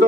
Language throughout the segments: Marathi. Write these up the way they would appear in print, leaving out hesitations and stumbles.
तो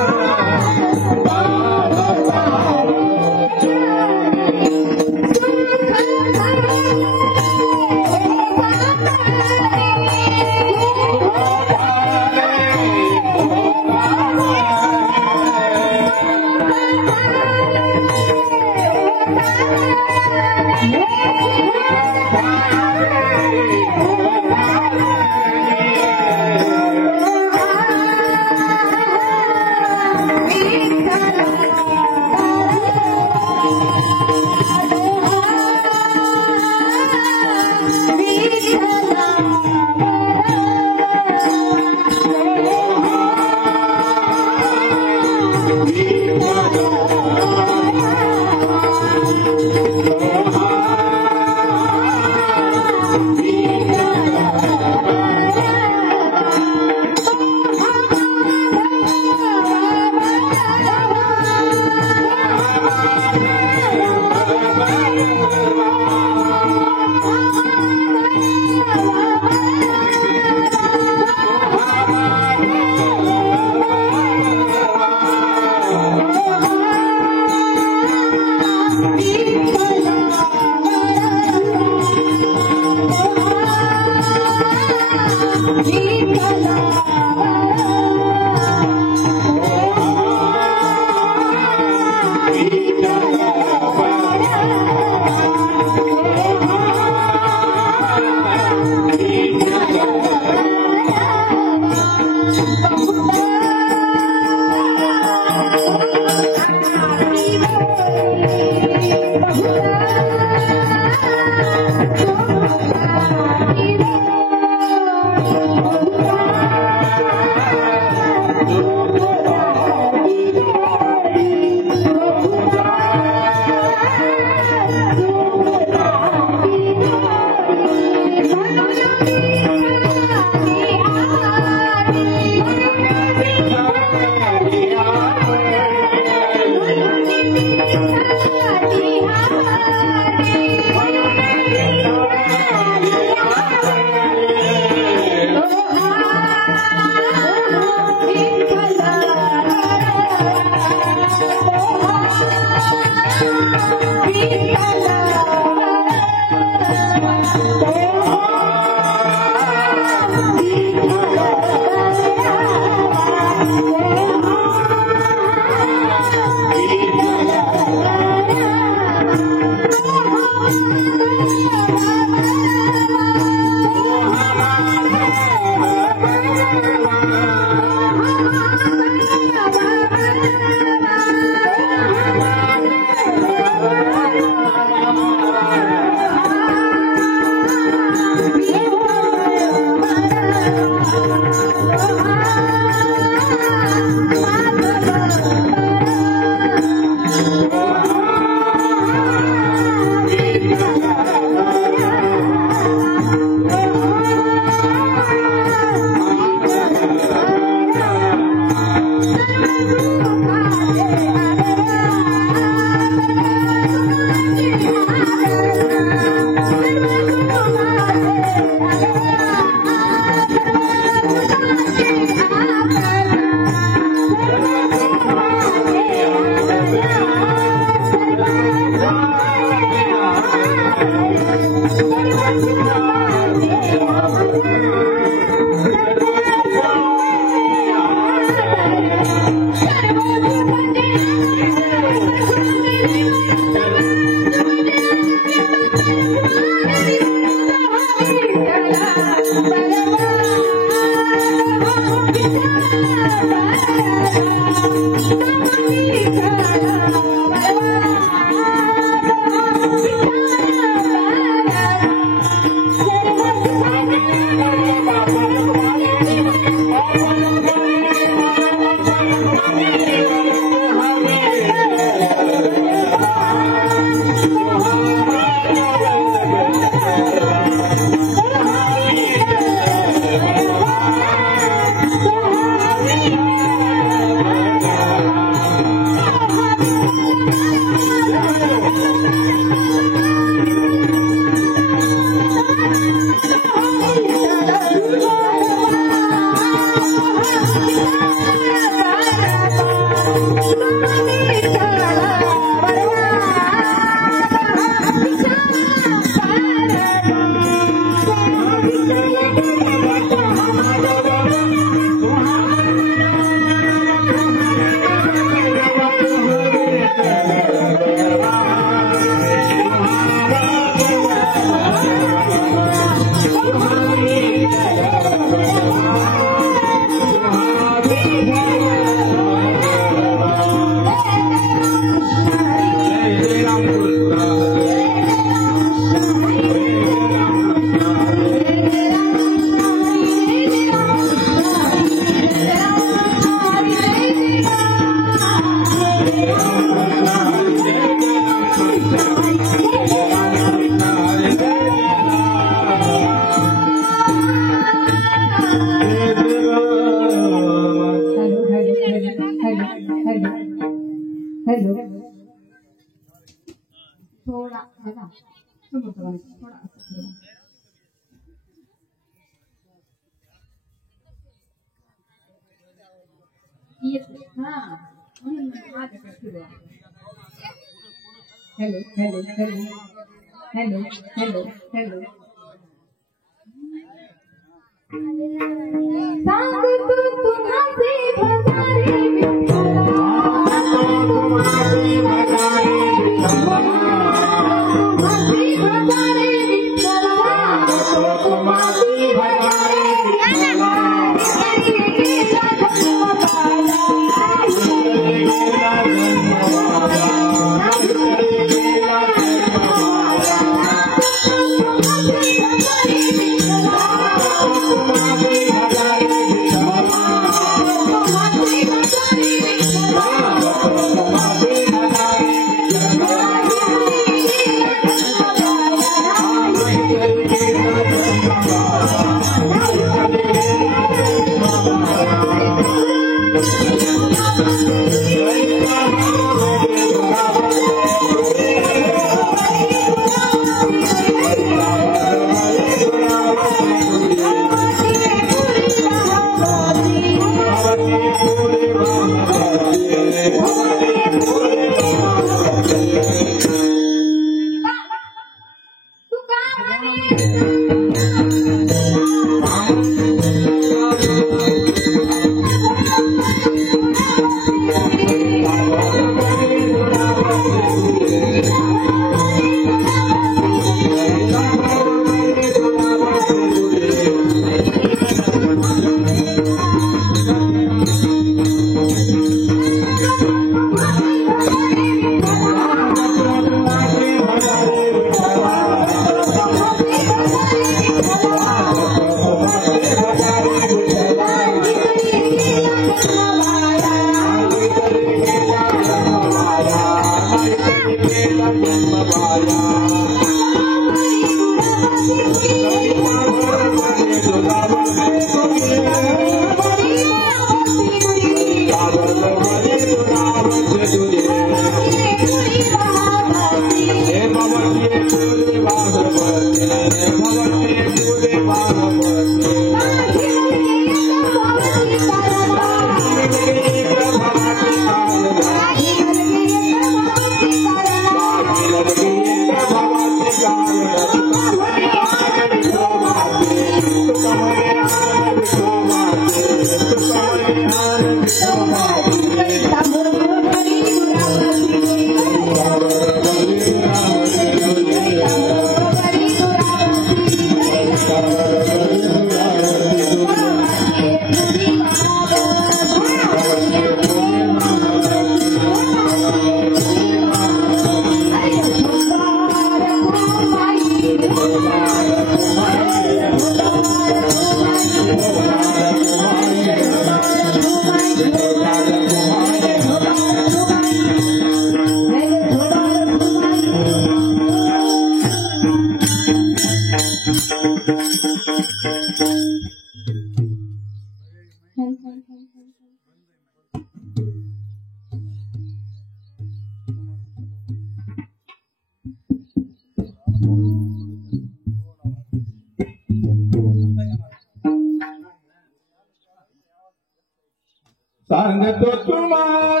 सांगतो तुम्हाला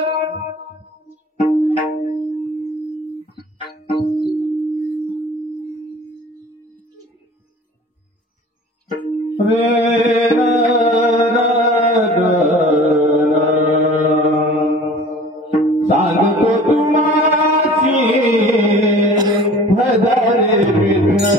सांगतो तुम्हाची भजरे विघ्न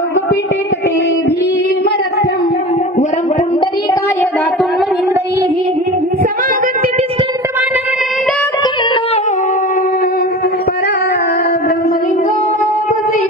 योगपीठे तटे भीमरथ्यं वरं पुण्डरीकाय दातुं वनिन्दैः समागत्य तिष्ठन्तमानन्दकुन्दो पराब्रह्मलिङ्गो वसि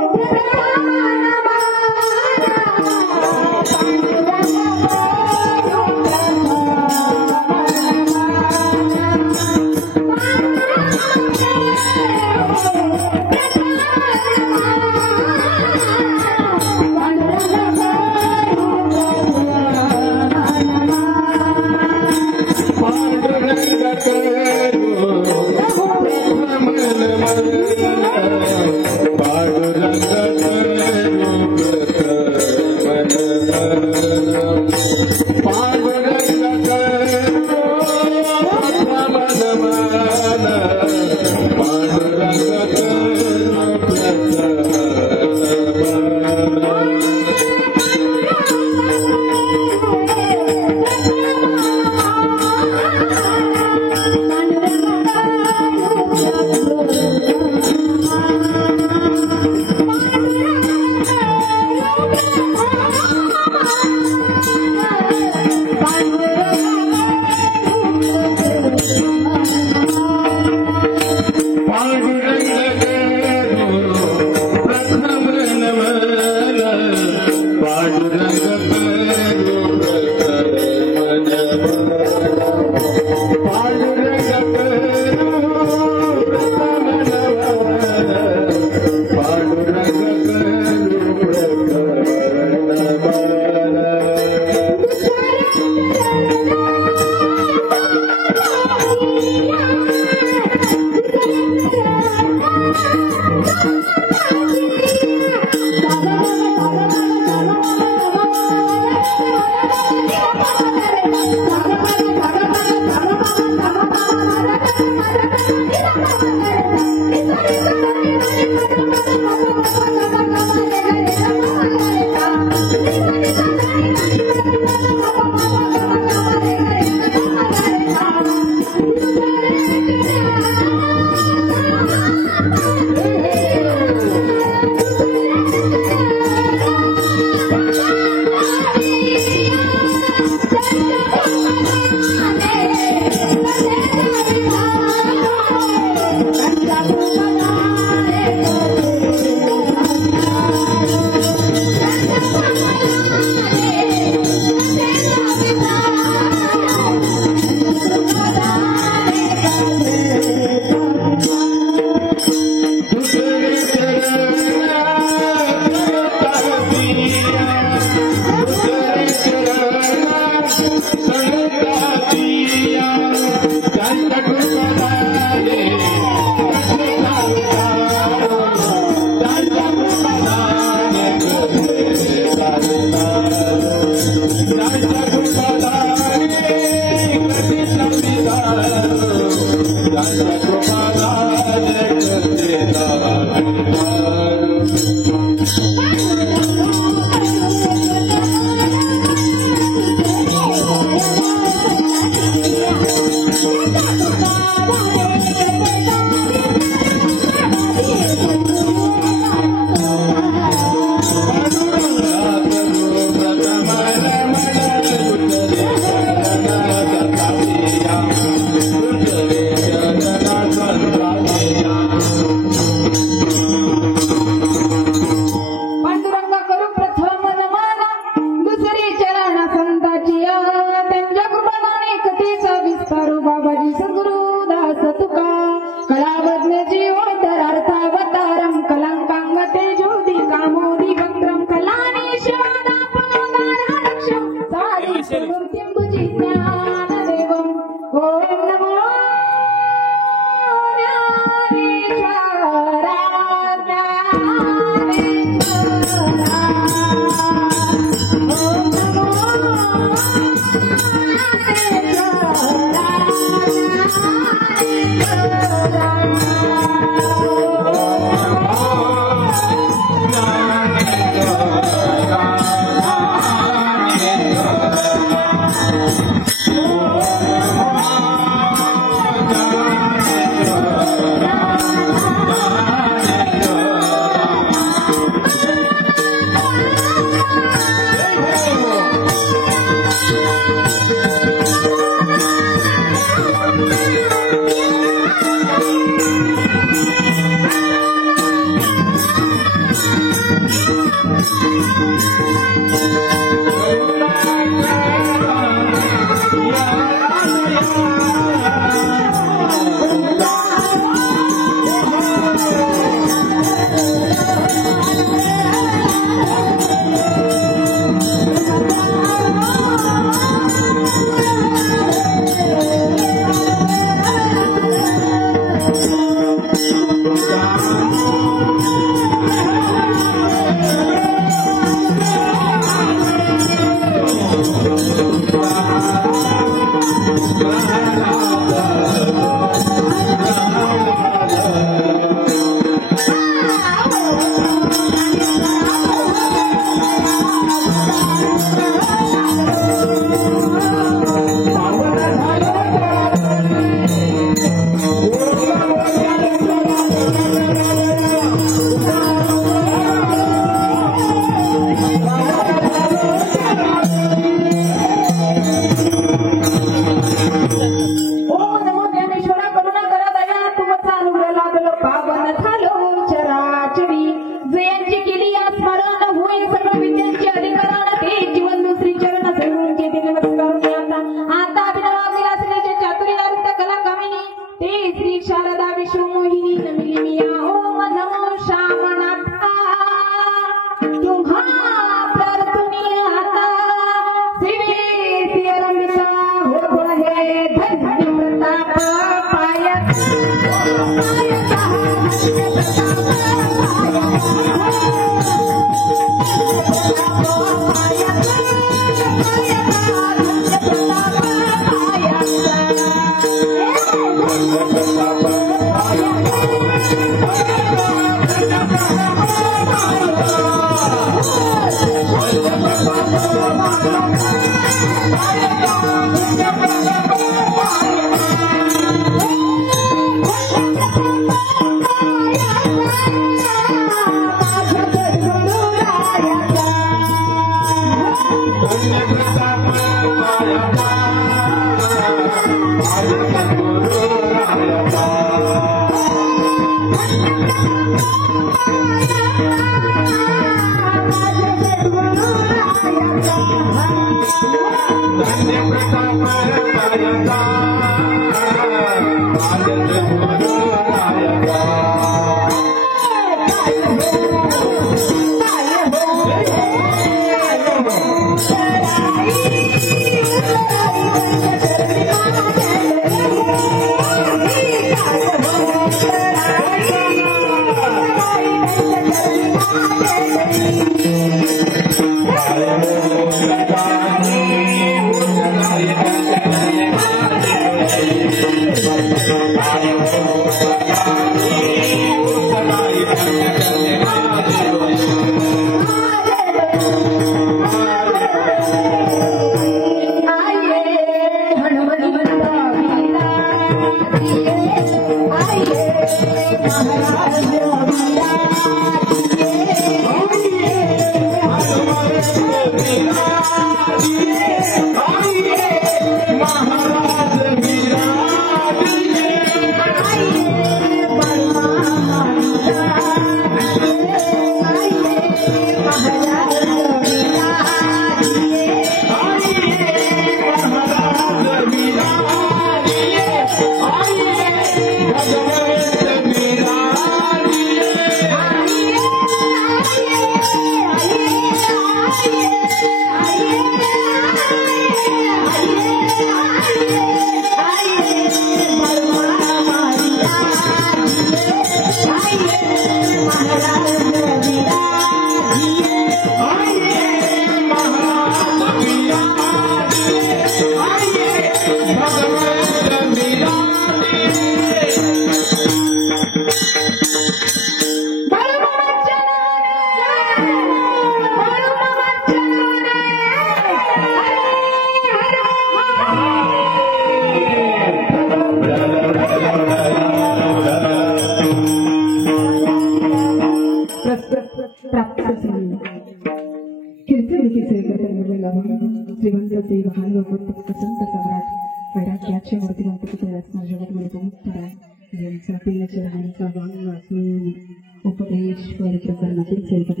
विठ्ठल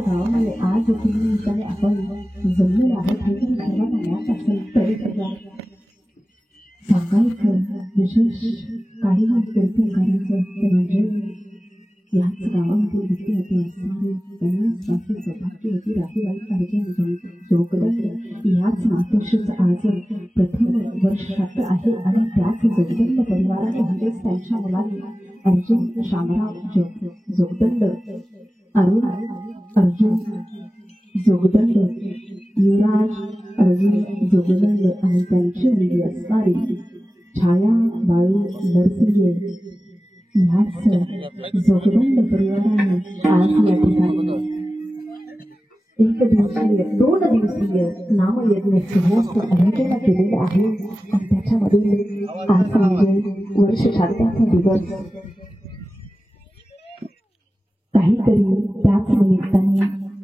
भावामुळे आज त्याने आपण जमलेलं आहे काहीतरी सर्वांना ज्ञात असेल तरी सुद्धा सांगायचं विशेष काही कीर्तन करायचं ते म्हणजे याच गावामध्ये भीती होती असणारे गणेशवासी सौभाग्यवती राहीबाई पाहिजे जोगदंड याच मातोश्रीच आज प्रथम वर्षात आहे आणि त्याच जोगदंड परिवाराने म्हणजेच त्यांच्या मुलांनी अर्जुन शामराव जोगदंड अर्जुन जोगदंड युवराज अर्जुन जोगदंड आणि त्यांची मुलगी असणारी छाया बाळू नरसिंगे ह्याच जोगदंड परिवाराने आज या ठिकाणी एक दिवसीय 2 दिवसीय नामयज्ञ महोत्सव आयोजन केलेले आहे आणि त्याच्यामधील आज म्हणजे वर्ष श्राद्धाचा दिवस काहीतरी त्याच निमित्ताने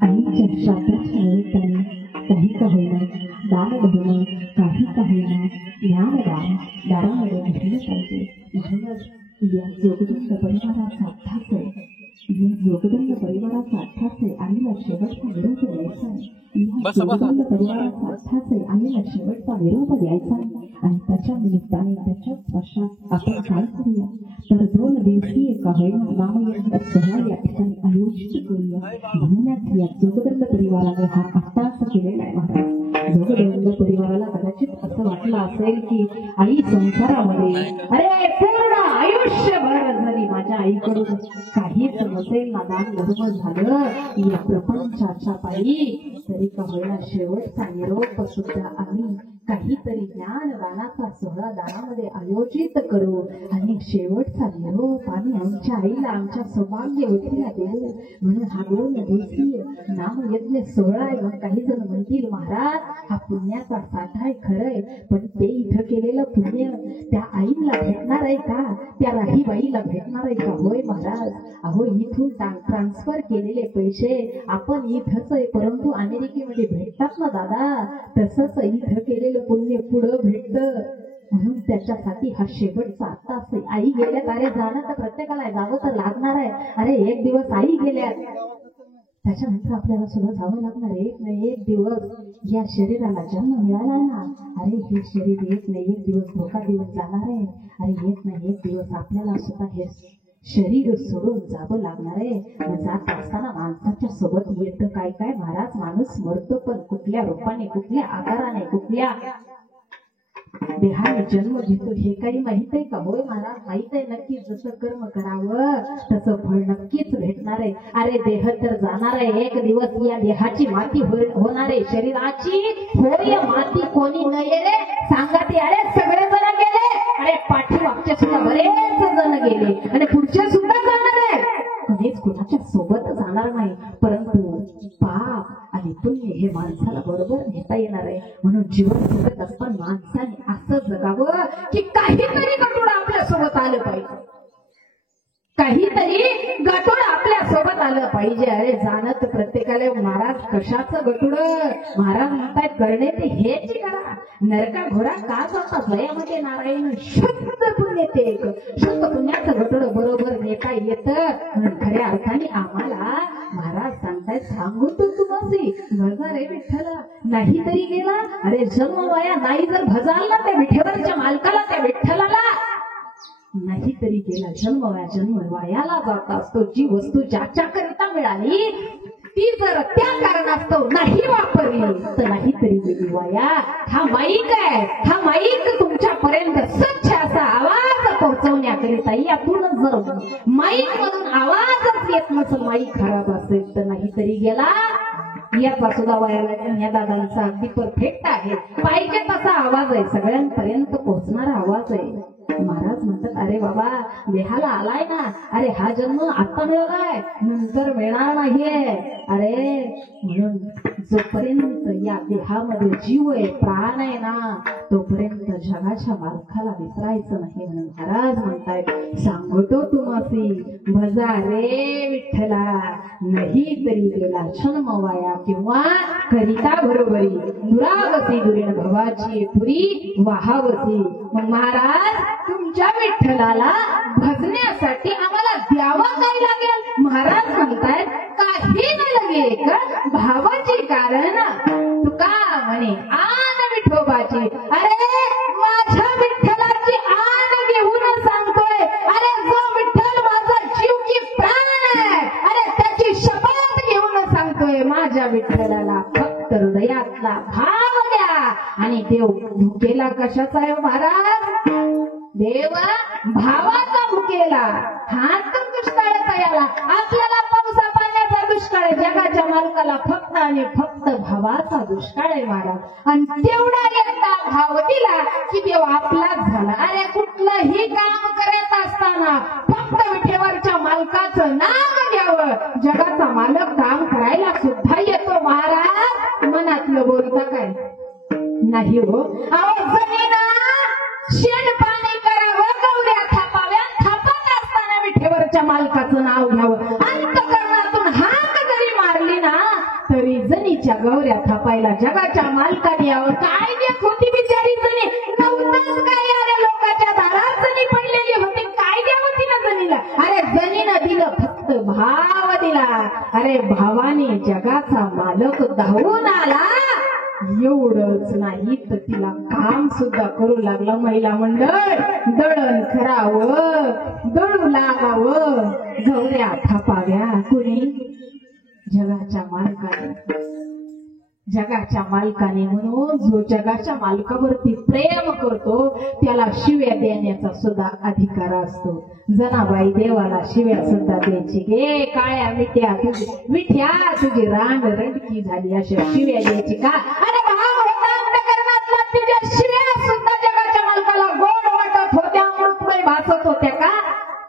आईच्या श्राद्धाच्या निमित्ताने काही का होईना दान धर्म काही का होईना ज्ञानदान दारामध्ये घडलं पाहिजे म्हणूनच या जोगदंड परिवाराचा अर्थाच या जोगदंड परिवाराचा अर्थाच आहे आईला शेवटचा निरोप द्यायचा या जोगदंड परिवाराचा अर्थाच आहे आईला शेवटचा निरोप द्यायचा आणि त्याच्या निमित्ताने त्याच्याच स्पर्शात आपण काय करूया तर 2 दिवसीय का होईना नामयज्ञ सोहळा या ठिकाणी आयोजित करूया म्हणूनच या जोगदंड परिवाराने हा अट्टास केलेला आहे महाराज जोगदंड परिवाराला कदाचित असं वाटलं असेल की आई संसारामध्ये अरे पूर्ण आयुष्यभर जरी माझ्या आईकडून काहीच नसेल ना दान धर्म झालं या प्रपंचाच्या पायी तरी का होईना शेवटचा निरोप सुद्धा आम्ही काहीतरी ज्ञानदानाचा सोहळा दानामध्ये आयोजित करू आणि शेवटचा निरोप आम्ही आमच्या आईला आमच्या सौभाग्यवतीला देऊ म्हणून हा 2 दिवसीय नामयज्ञ सोहळा आहे मग काही जण म्हणतील महाराज हा पुण्याचा साठा आहे खरंय पण ते इथं केलेलं पुण्य त्या आईला भेटणार आहे का त्या राहीबाईला भेटणार आहे का होय महाराज अहो इथून ट्रान्सफर केलेले पैसे आपण इथंच आहे परंतु अमेरिकेमध्ये भेटतात ना दादा तसंच इथं केलेलं पुण्य पुढं भेटतं म्हणून त्याच्यासाठी हा शेवटचा आता असे आई गेल्यात अरे जाणं तर प्रत्येकाला जावं तर लागणार आहे अरे एक दिवस आई गेल्यात त्याच्यानंतर आपल्याला सुद्धा जावं लागणार एक नाही एक दिवस या शरीराला जन्म मिळाला ना अरे हे शरीर एक नाही एक दिवस धोका दिवस जाणार आहे अरे एक नाही एक दिवस आपल्याला सुद्धा हे शरीर सोडून जावं लागणार आहे जात असताना माणसाच्या सोबत येतं काय काय महाराज माणूस मरतो पण कुठल्या रूपाने कुठल्या आकाराने कुठल्या देहाने जन्म घेतो हे काही माहित आहे का होय महाराज माहित आहे नक्की जसं कर्म करावं तसं फळ नक्कीच भेटणार आहे अरे देह तर जाणार आहे एक दिवस या देहाची माती होणार आहे शरीराची होय माती कोणी न गेले सांगा ते अरे सगळे जण गेले अरे पाठीमागचे सुद्धा बरेच जण गेले आणि पुढचे सुद्धा जाणार आहे कधीच कुणाच्या सोबत जाणार नाही परंतु पाप आणि पुण्य हे माणसाला बरोबर नेता येणार आहे म्हणून जीवन जगत असताना माणसाने असं जगावं की काहीतरी गटूळ आपल्या सोबत आलं पाहिजे काहीतरी गटूळ आपल्या सोबत आलं पाहिजे अरे जाणत प्रत्येकाला महाराज कशाचं गटूळ महाराज म्हणतायत करणे ते हेच करा नरका घोडा का जाता जयामध्ये नारायण शुद्ध पुण्य ते शुद्ध पुण्याचं गटूळ बरोबर नेता येतं म्हणून खऱ्या अर्थाने आम्हाला महाराज सांगतायत सांगू तर तुम्हाला मजा रे विठ्ठला नाही तरी गेला अरे जन्म वाया नाही जर भजाला त्या विठेवरच्या मालकाला त्या विठ्ठलाला नाही तरी गेला जन्म वायाला जात असतो जी वस्तू ज्याच्याकरिता मिळाली ती जर त्या कारणास्तव नाही वापरली तर नाही तरी गेली वाया हा माईक आहे हा माईक तुमच्यापर्यंत स्वच्छ असा आवाज पोहोचवण्याकरिता यातून जर माईक मधून आवाजच येत नसेल माईक खराब असेल तर नाही तरी गेला याचा सुद्धा वायाला या दादांचा अगदी परफेक्ट आहे पाहिजे तसा आवाज आहे सगळ्यांपर्यंत पोहोचणारा आवाज आहे महाराज म्हणतात अरे बाबा देहाला आलाय ना अरे हा जन्म आता मिळालाय नंतर मिळणार नाहीये अरे म्हणून जोपर्यंत या देहामध्ये जीव आहे प्राण आहे ना तोपर्यंत जगाच्या मालकाला विसरायचं नाही म्हणून महाराज म्हणतायत सांगतो तुम्हासी भजा रे विठ्ठला नाही तरी गेला जन्म वाया किंवा करिता बरोबरी दुरावसी दुरीण भवाची पुरी वाहावसी महाराज तुमच्या विठ्ठलाला भजण्यासाठी आम्हाला द्यावं काय लागेल? महाराज म्हणतायत काही न लगे भावाची कारण तुका म्हणे आन विठोबाची. अरे माझ्या विठ्ठलाची आन घेऊन सांगतोय. अरे जो विठ्ठल माझा जीव की प्राण आहे, अरे त्याची शपथ घेऊन सांगतोय माझ्या विठ्ठलाला फक्त हृदयातला भाव द्या. आणि देव भुकेला कशाचा आहे महाराज? देव भावाचा भुकेला. हा तर दुष्काळाचा याला. आपल्याला पावसा पाण्याचा दुष्काळ आहे, जगाच्या मालकाला फक्त आणि फक्त भावाचा दुष्काळ आहे महाराज. आणि तेवढा एकदा भाव दिला की देव आपलाच झाला. अरे कुठलंही काम करत असताना फक्त विठेवरच्या मालकाचं नाव घ्यावं. जगाचा मालक काम करायला सुद्धा येतो महाराज. मनातलं बोलता काय नाही हो. जमीना शेण पाणी करावं, गौऱ्या थापाव्या, थापत असताना विठेवरच्या मालकाचं नाव घ्यावं. अंतःकरणातून हाक जरी मारली ना तरी जणीच्या गौऱ्या थापायला जगाच्या मालकाने यावं. काय देत होती बिचारी जणी? नव्हताच काय? अरे लोकांच्या दारात जणी पडलेली होती. काय द्या होती ना जणीला? अरे जणीनं दिलं फक्त भाव दिला. अरे भावाने जगाचा मालक धावून आला. एवढंच नाही तर तिला काम सुद्धा करू लागलं. महिला मंडळ दळण करावं, दळू लागावं, गौऱ्या थापाव्या. कुणी? जगाच्या मालकाने. जगाच्या मालकाने. म्हणून जो जगाच्या मालकावरती प्रेम करतो त्याला शिव्या देण्याचा सुद्धा अधिकार असतो. जनाबाई देवाला शिव्या सुद्धा द्यायची. गे काळ्या मिठ्या तुझी, मिठ्या तुझी रांग रंडकी झाली, अशा शिव्या द्यायची का? अरे भाव होता अंतःकरणातला, तुझ्या शिव्या सुद्धा जगाच्या मालकाला गोड वाटत होत्या, अमृतमय भासत होत्या का?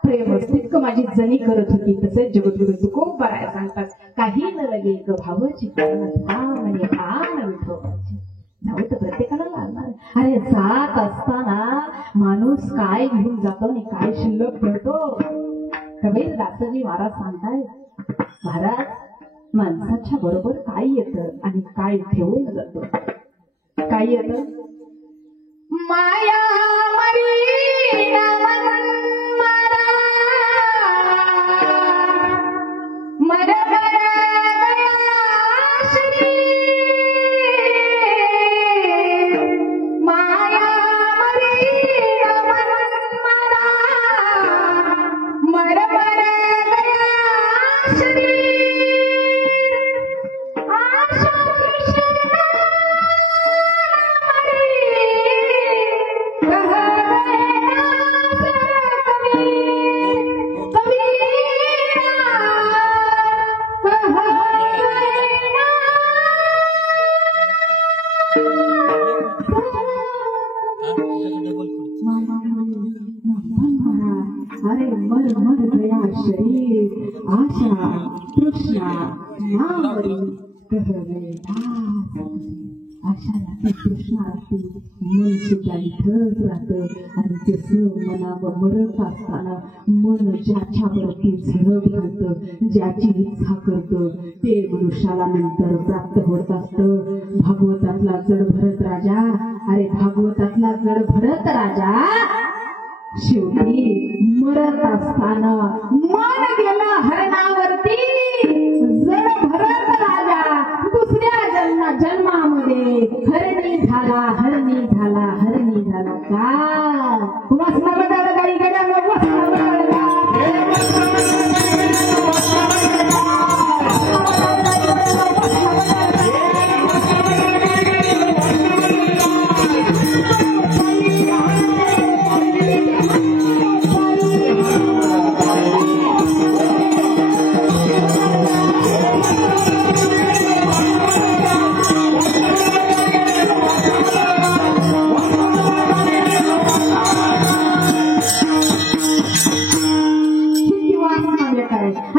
प्रेम तितकं माझी जणी करत होती. तसेच जगद्गुरु तुकोबाराय सांगतात काही न लगे एक भावाची कारण म्हणे आन विठोबाची. जाऊ तर प्रत्येकाला लागणार. अरे जात असताना माणूस काय घेऊन जातो आणि काय शिल्लक ठेवतो? कबीर दासजी महाराज सांगतायत, महाराज माणसाच्या बरोबर काय येतं आणि काय ठेवून जातो? काय येतं? माया मरी अरे मर मर गया शरीर आशा तृष्णा नामरी कह गए आशा राहते तृष्णा राहते मन सुद्धा इथंच राहतं आणि तसं मनावर मरत असताना मन ज्याच्यावरती झडप घालतं ज्याची इच्छा करतं ते मनुष्याला नंतर प्राप्त होत असतं. भागवतातला जड भरत राजा, अरे भागवतातला जड भरत राजा शेवटी मरत असताना मन गेला हरणावरती. जड भरत राजा दुसऱ्या जन्मामध्ये हरणी झाला, हरणी झाला, हरणी झाला. का वसना बदल गाडी गेला, वसना बदल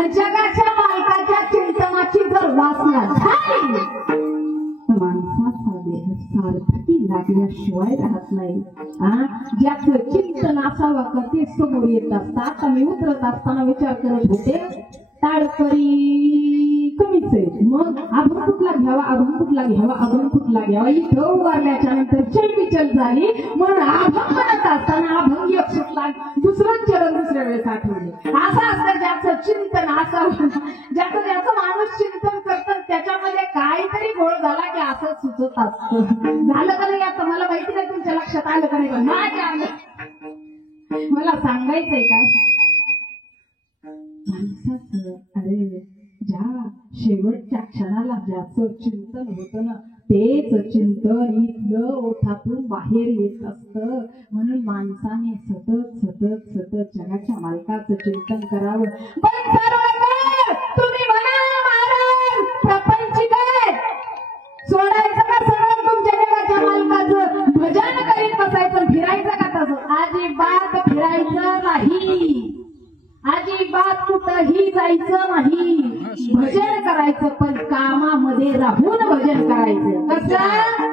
जगाच्या मालकाच्या चिंतनाची जर वासना झाली तर माणसाचा देह सार्थकी लागल्याशिवाय राहत नाही. ज्याचं चिंतन असावं का ते समोर येत असतात. मी उतरत असताना विचार करत होते ताडकरी कमीच आहे. मग अभंग कुठला घ्यावा, अभंग कुठला घ्यावा, अभंग कुठला घ्यावा इथं उभारल्याच्या नंतर चलबिचल झाली. म्हणून अभंग म्हणत असताना अभंग एक सुटला, दुसरं चरण दुसऱ्या वेळेस आठवले. असं असतं ज्याचं चिंतन, असं ज्याचं माणूस चिंतन करतं त्याच्यामध्ये काहीतरी गोळ झाला की असं सुचत असतं. झालं का नाही आता मला माहिती नाही, तुमच्या लक्षात आलं का नाही, पण माझ्या मला सांगायचंय काय माणसाचं. अरे ज्या शेवटच्या क्षणाला ज्याचं चिंतन होतं ना तेच चिंतन इथलं ओठातून बाहेर येत असतं. म्हणून माणसाने सतत सतत सतत जगाच्या मालकाचं चिंतन करावं. पण तुम्ही म्हणा महाराज प्रपंचिक आहे, सोडायचं का सगळं तुमच्या जगाच्या मालकाचं, भजन करीत बसायचं, फिरायचं का तसं? अजिबात फिरायचं नाही, अजिबात कुठंही जायचं नाही. भजन करायचं पण कामामध्ये राहून भजन करायचं. कसं?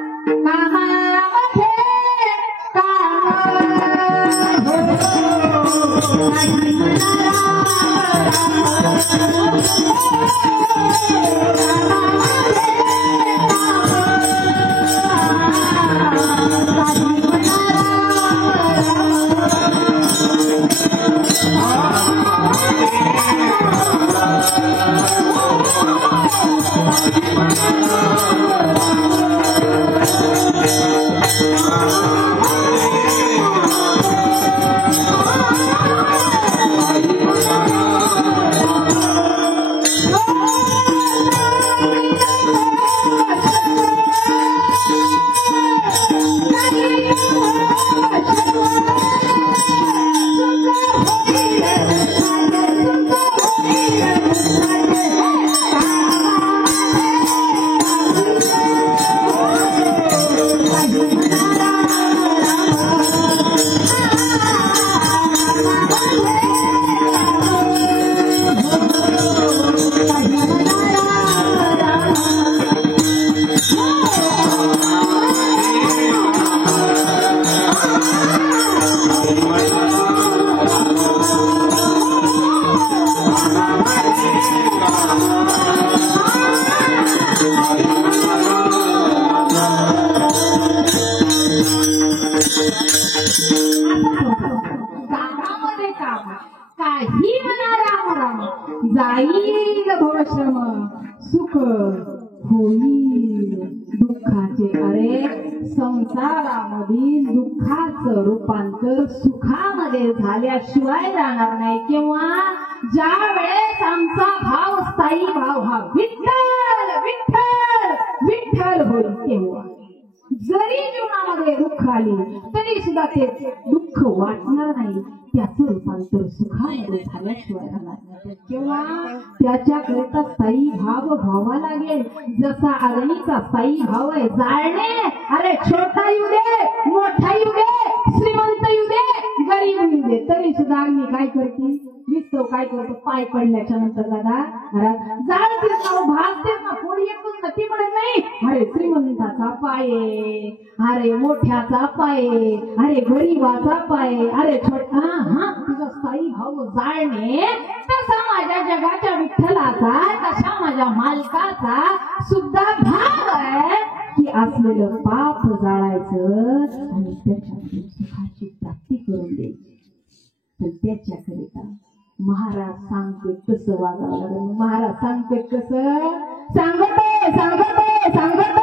कामामध्ये काही म्हणा राम राम, जाईल भवश्रम, सुख होईल दुःखाचे. अरे संसारामधील दुःखाचं रूपांतर सुखामध्ये झाल्याशिवाय जाणार नाही. किंवा ज्या वेळेस आमचा भाव, स्थायी भाव हा विठ्ठल विठ्ठल विठ्ठल होईल तेव्हा जरी जीवनामध्ये दुःख आली तरी सुद्धा ते दुःख वाटणार नाही, त्याचं रूपांतर सुखामध्ये झाल्याशिवाय राहणार नाही. किंवा त्याच्याकरिता स्थायी भाव व्हावा लागेल. जसा अग्नीचा स्थायी भाव आहे जाळणे. अरे छोटा येऊ दे, मोठा येऊ दे, श्रीमंत येऊ दे, गरीब येऊ दे, तरी सुद्धा अग्नी काय करतील? दिसतो काय करतो? पाय पडल्याच्या नंतर दादा जाळतेच ना, भाजतेच ना, पोळी एकूण नक्की पडत नाही. अरे श्रीमंताचा पाय, अरे मोठ्याचा पाय, अरे गरीबाचा पाय, अरे छोटा, हा तुझा स्थायी भाव जाळणे. तसा माझ्या जगाच्या विठ्ठलाचा, तसा माझ्या मालकाचा सुद्धा भाव आहे की असलेलं पाप जाळायचं आणि त्याच्या सुखाची प्राप्ती करून द्यायची. तर त्याच्याकरिता महाराज सांगते कसं वागावं लागेल. महाराज सांगते कसं? सांगते सांगते सांगते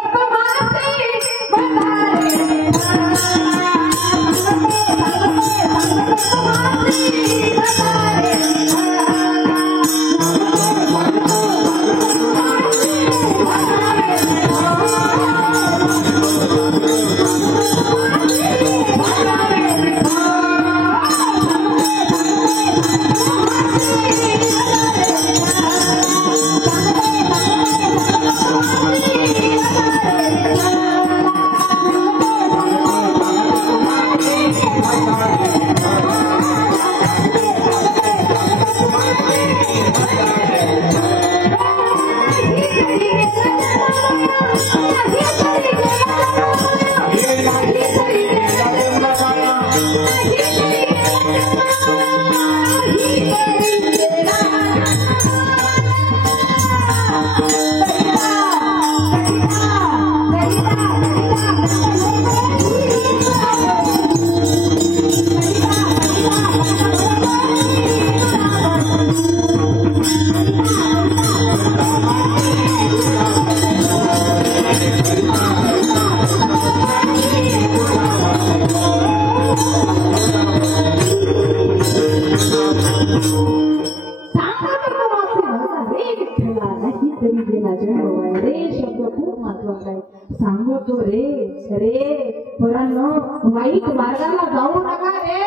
महत्वाचं आहे. सांगतो रे पोरांनो, वाईट मार्गाला जाऊ नका रे.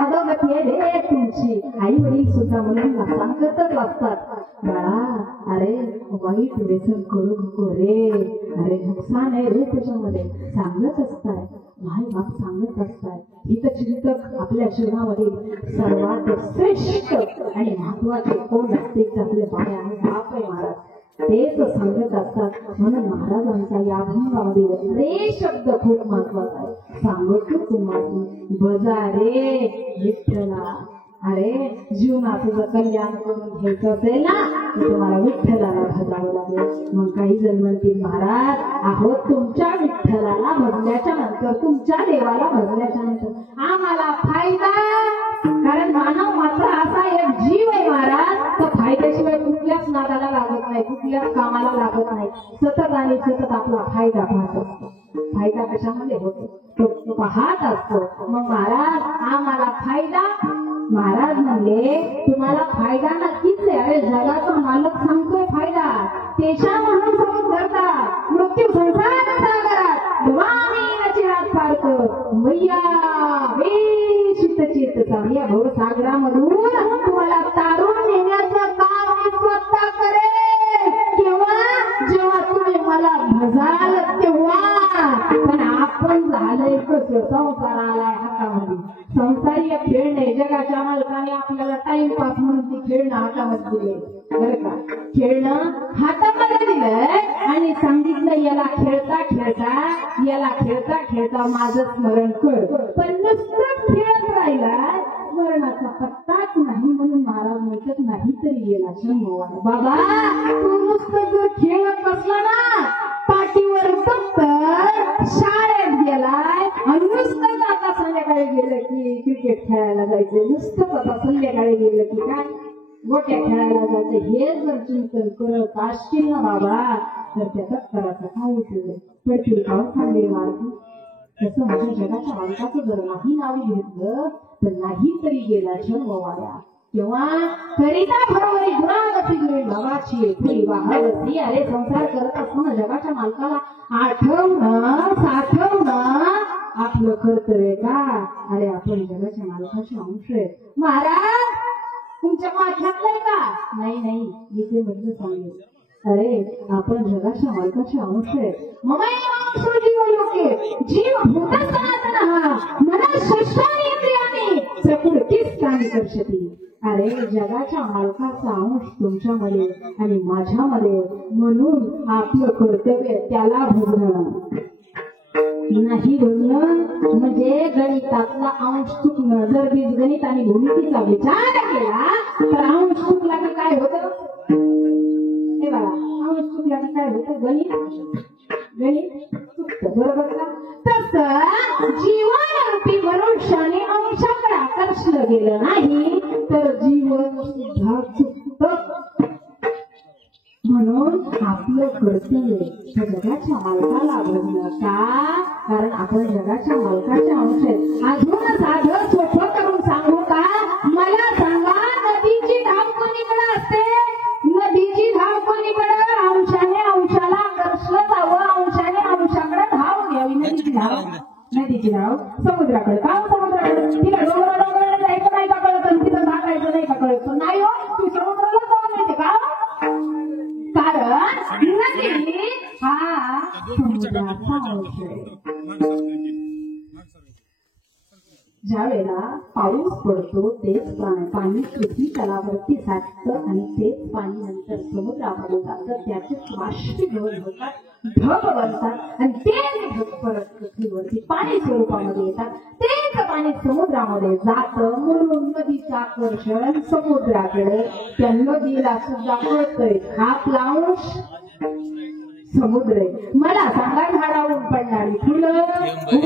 अगोदर रे तुमची आई वडील सुद्धा मुलांना सांगतच असतात, बाळा अरे वाईट व्यसन करू नको रे, अरे नुकसान आहे रे त्याच्यामध्ये, सांगत असताय, माय बाप सांगत असताय. हितचिंतक आपल्या जीवनामध्ये सर्वात श्रेष्ठ आणि महत्वाचे कोण असते तर आपले बाप आहे महाराज, तेच सांगत असतात. म्हणून महाराजांचा या अभंगामध्ये रे शब्द खूप महत्वाचा आहे. सांगतो तुम्हाला बजा रे विठ्ठला. अरे जीवनाचं जर कल्याण करून घ्यायचं असेल ना तर तुम्हाला विठ्ठलाला भजावं लागेल. मग काही जण म्हणतील महाराज अहो तुमच्या विठ्ठलाला भजल्याच्या नंतर, तुमच्या देवाला भजल्याच्या नंतर आम्हाला फायदा, कारण मानव मात्र असा एक जीव आहे महाराज, तो फायद्याशिवाय कुठल्याच नादाला लागत नाही, कुठल्याच कामाला लागत नाही, सतत आणि सतत आपला फायदा पाहत असतो. फायदा कशामध्ये होतो तो पाहत असतो. मग महाराज आम्हाला फायदा, महाराज म्हणले तुम्हाला फायदा नक्कीच आहे. अरे जगाचा मालक सांगतोय फायदा, तेशा म्हणून समज करता मृत्यू संसाराच्या सागरात भवानीची हात पाडतो मैया हे चित्तचित्तचा या भवसागरामधून तुम्हाला तारून नेण्याचं काम मी स्वतः करेल. जेव्हा तुम्ही मला भजाल तेव्हा. पण आपण झालंय कसं, संसार आलाय हातामध्ये, संसारी खेळ नाही. जगाच्या मालकाने आपल्याला टाइमपास म्हणून ती खेळणं हातामध्ये दिले बरं का, खेळणं हातामध्ये दिलंय आणि सांगितलं याला खेळता खेळता माझं स्मरण कर. पण नुसतं खेळत राहिला स्मरणाचा पत्ताच नाही. म्हणून महाराज म्हणतात नाही तरी गेला शंभर. बाबा तू नुसतं जर खेळत बसला ना, पाठीवर दप्तर, शाळेत गेलाय आणि नुसतं आता संध्याकाळी गेलं की क्रिकेट खेळायला जायचं, नुसतं आता संध्याकाळी गेलं की काय गोट्या खेळायला जायचं, हे जर चिंतन करत असतील ना बाबा तर त्या दप्तराचा काय उपयोग आहे. पेट्रोल खाऊन चांगले मार्ग. तसं म्हणजे जगाच्या मालकाचं जर नाही नाव घेतलं तर नाही तरी गेला जन्म वाया. तेव्हा करिता भरवरी गुणागती गुरी भावाची खुरी वाहवती. अरे संसार करत असताना जगाच्या मालकाला आठवणं साठवणं आपलं कर्तव्य का. अरे आपण जगाच्या मालकाचे अंश आहे. महाराज तुमच्या माथ्यातलंय का, नाही इथे म्हणजे सांगेल. अरे आपण जगाच्या मालकाचे अंश आहे. जीव भूत सनातन मन शस्त्राने प्रकृतीच प्राणी करशती. अरे जगाच्या मालकाचा अंश तुमच्यामध्ये आणि माझ्यामध्ये, म्हणून आपलं कर्तव्य त्याला भोगणं नाही. भोगणं म्हणजे गणितातला अंश चुकणं. जर बीजगणित आणि भूमितीचा विचार केला तर अंश चुकला की काय होतं हे बघा, अंश चुकला की काय होतं, गणित चुकतं बरोबर का. तसं जीवनरूपी मनुष्याने अंशाकडे आकर्षलं गेलं नाही तर जीवन सुद्धा चुकतं. म्हणून आपलं कर्तव्य हे जगाच्या मालकाला भजणं का, कारण आपण जगाच्या मालकाचे अंश आहेत. अजून साधं सोपं करून सांगू का, मला सांगा नदीची धाव कोणीकडे असते, नदीची धाव कोणीकडे, अंशाने अंशाला आकर्षलं जावं, अंशाने अंशाकडे धाव घ्यावी. नदीची धाव समुद्राकडे का, समुद्राकडे तिला डोंगराला जायचं नाही का कळत, तिथं झाकायचं नाही का कळत, नाही हो तू समुद्राला जाऊन येते का, कारण नदी हा समुद्राचा अंश आहे. ज्या वेळेला पाऊस पडतो तेच पाणी पृथ्वी तलावरती साठतं आणि तेच पाणी नंतर समुद्रामध्ये जातं, त्याचे बाष्पीभवन होतात, ढग बनतात आणि तेच ढग परत पृथ्वीवरती पाणी स्वरूपामध्ये येतात. तेच पाणी समुद्रामध्ये जातं. म्हणून नदीचं आकर्षण समुद्राकडे. त्या नदीला सुद्धा कळतंय आपला अंश समुद्र आहे. मला सांगा झाडावरून पडणारी फुलं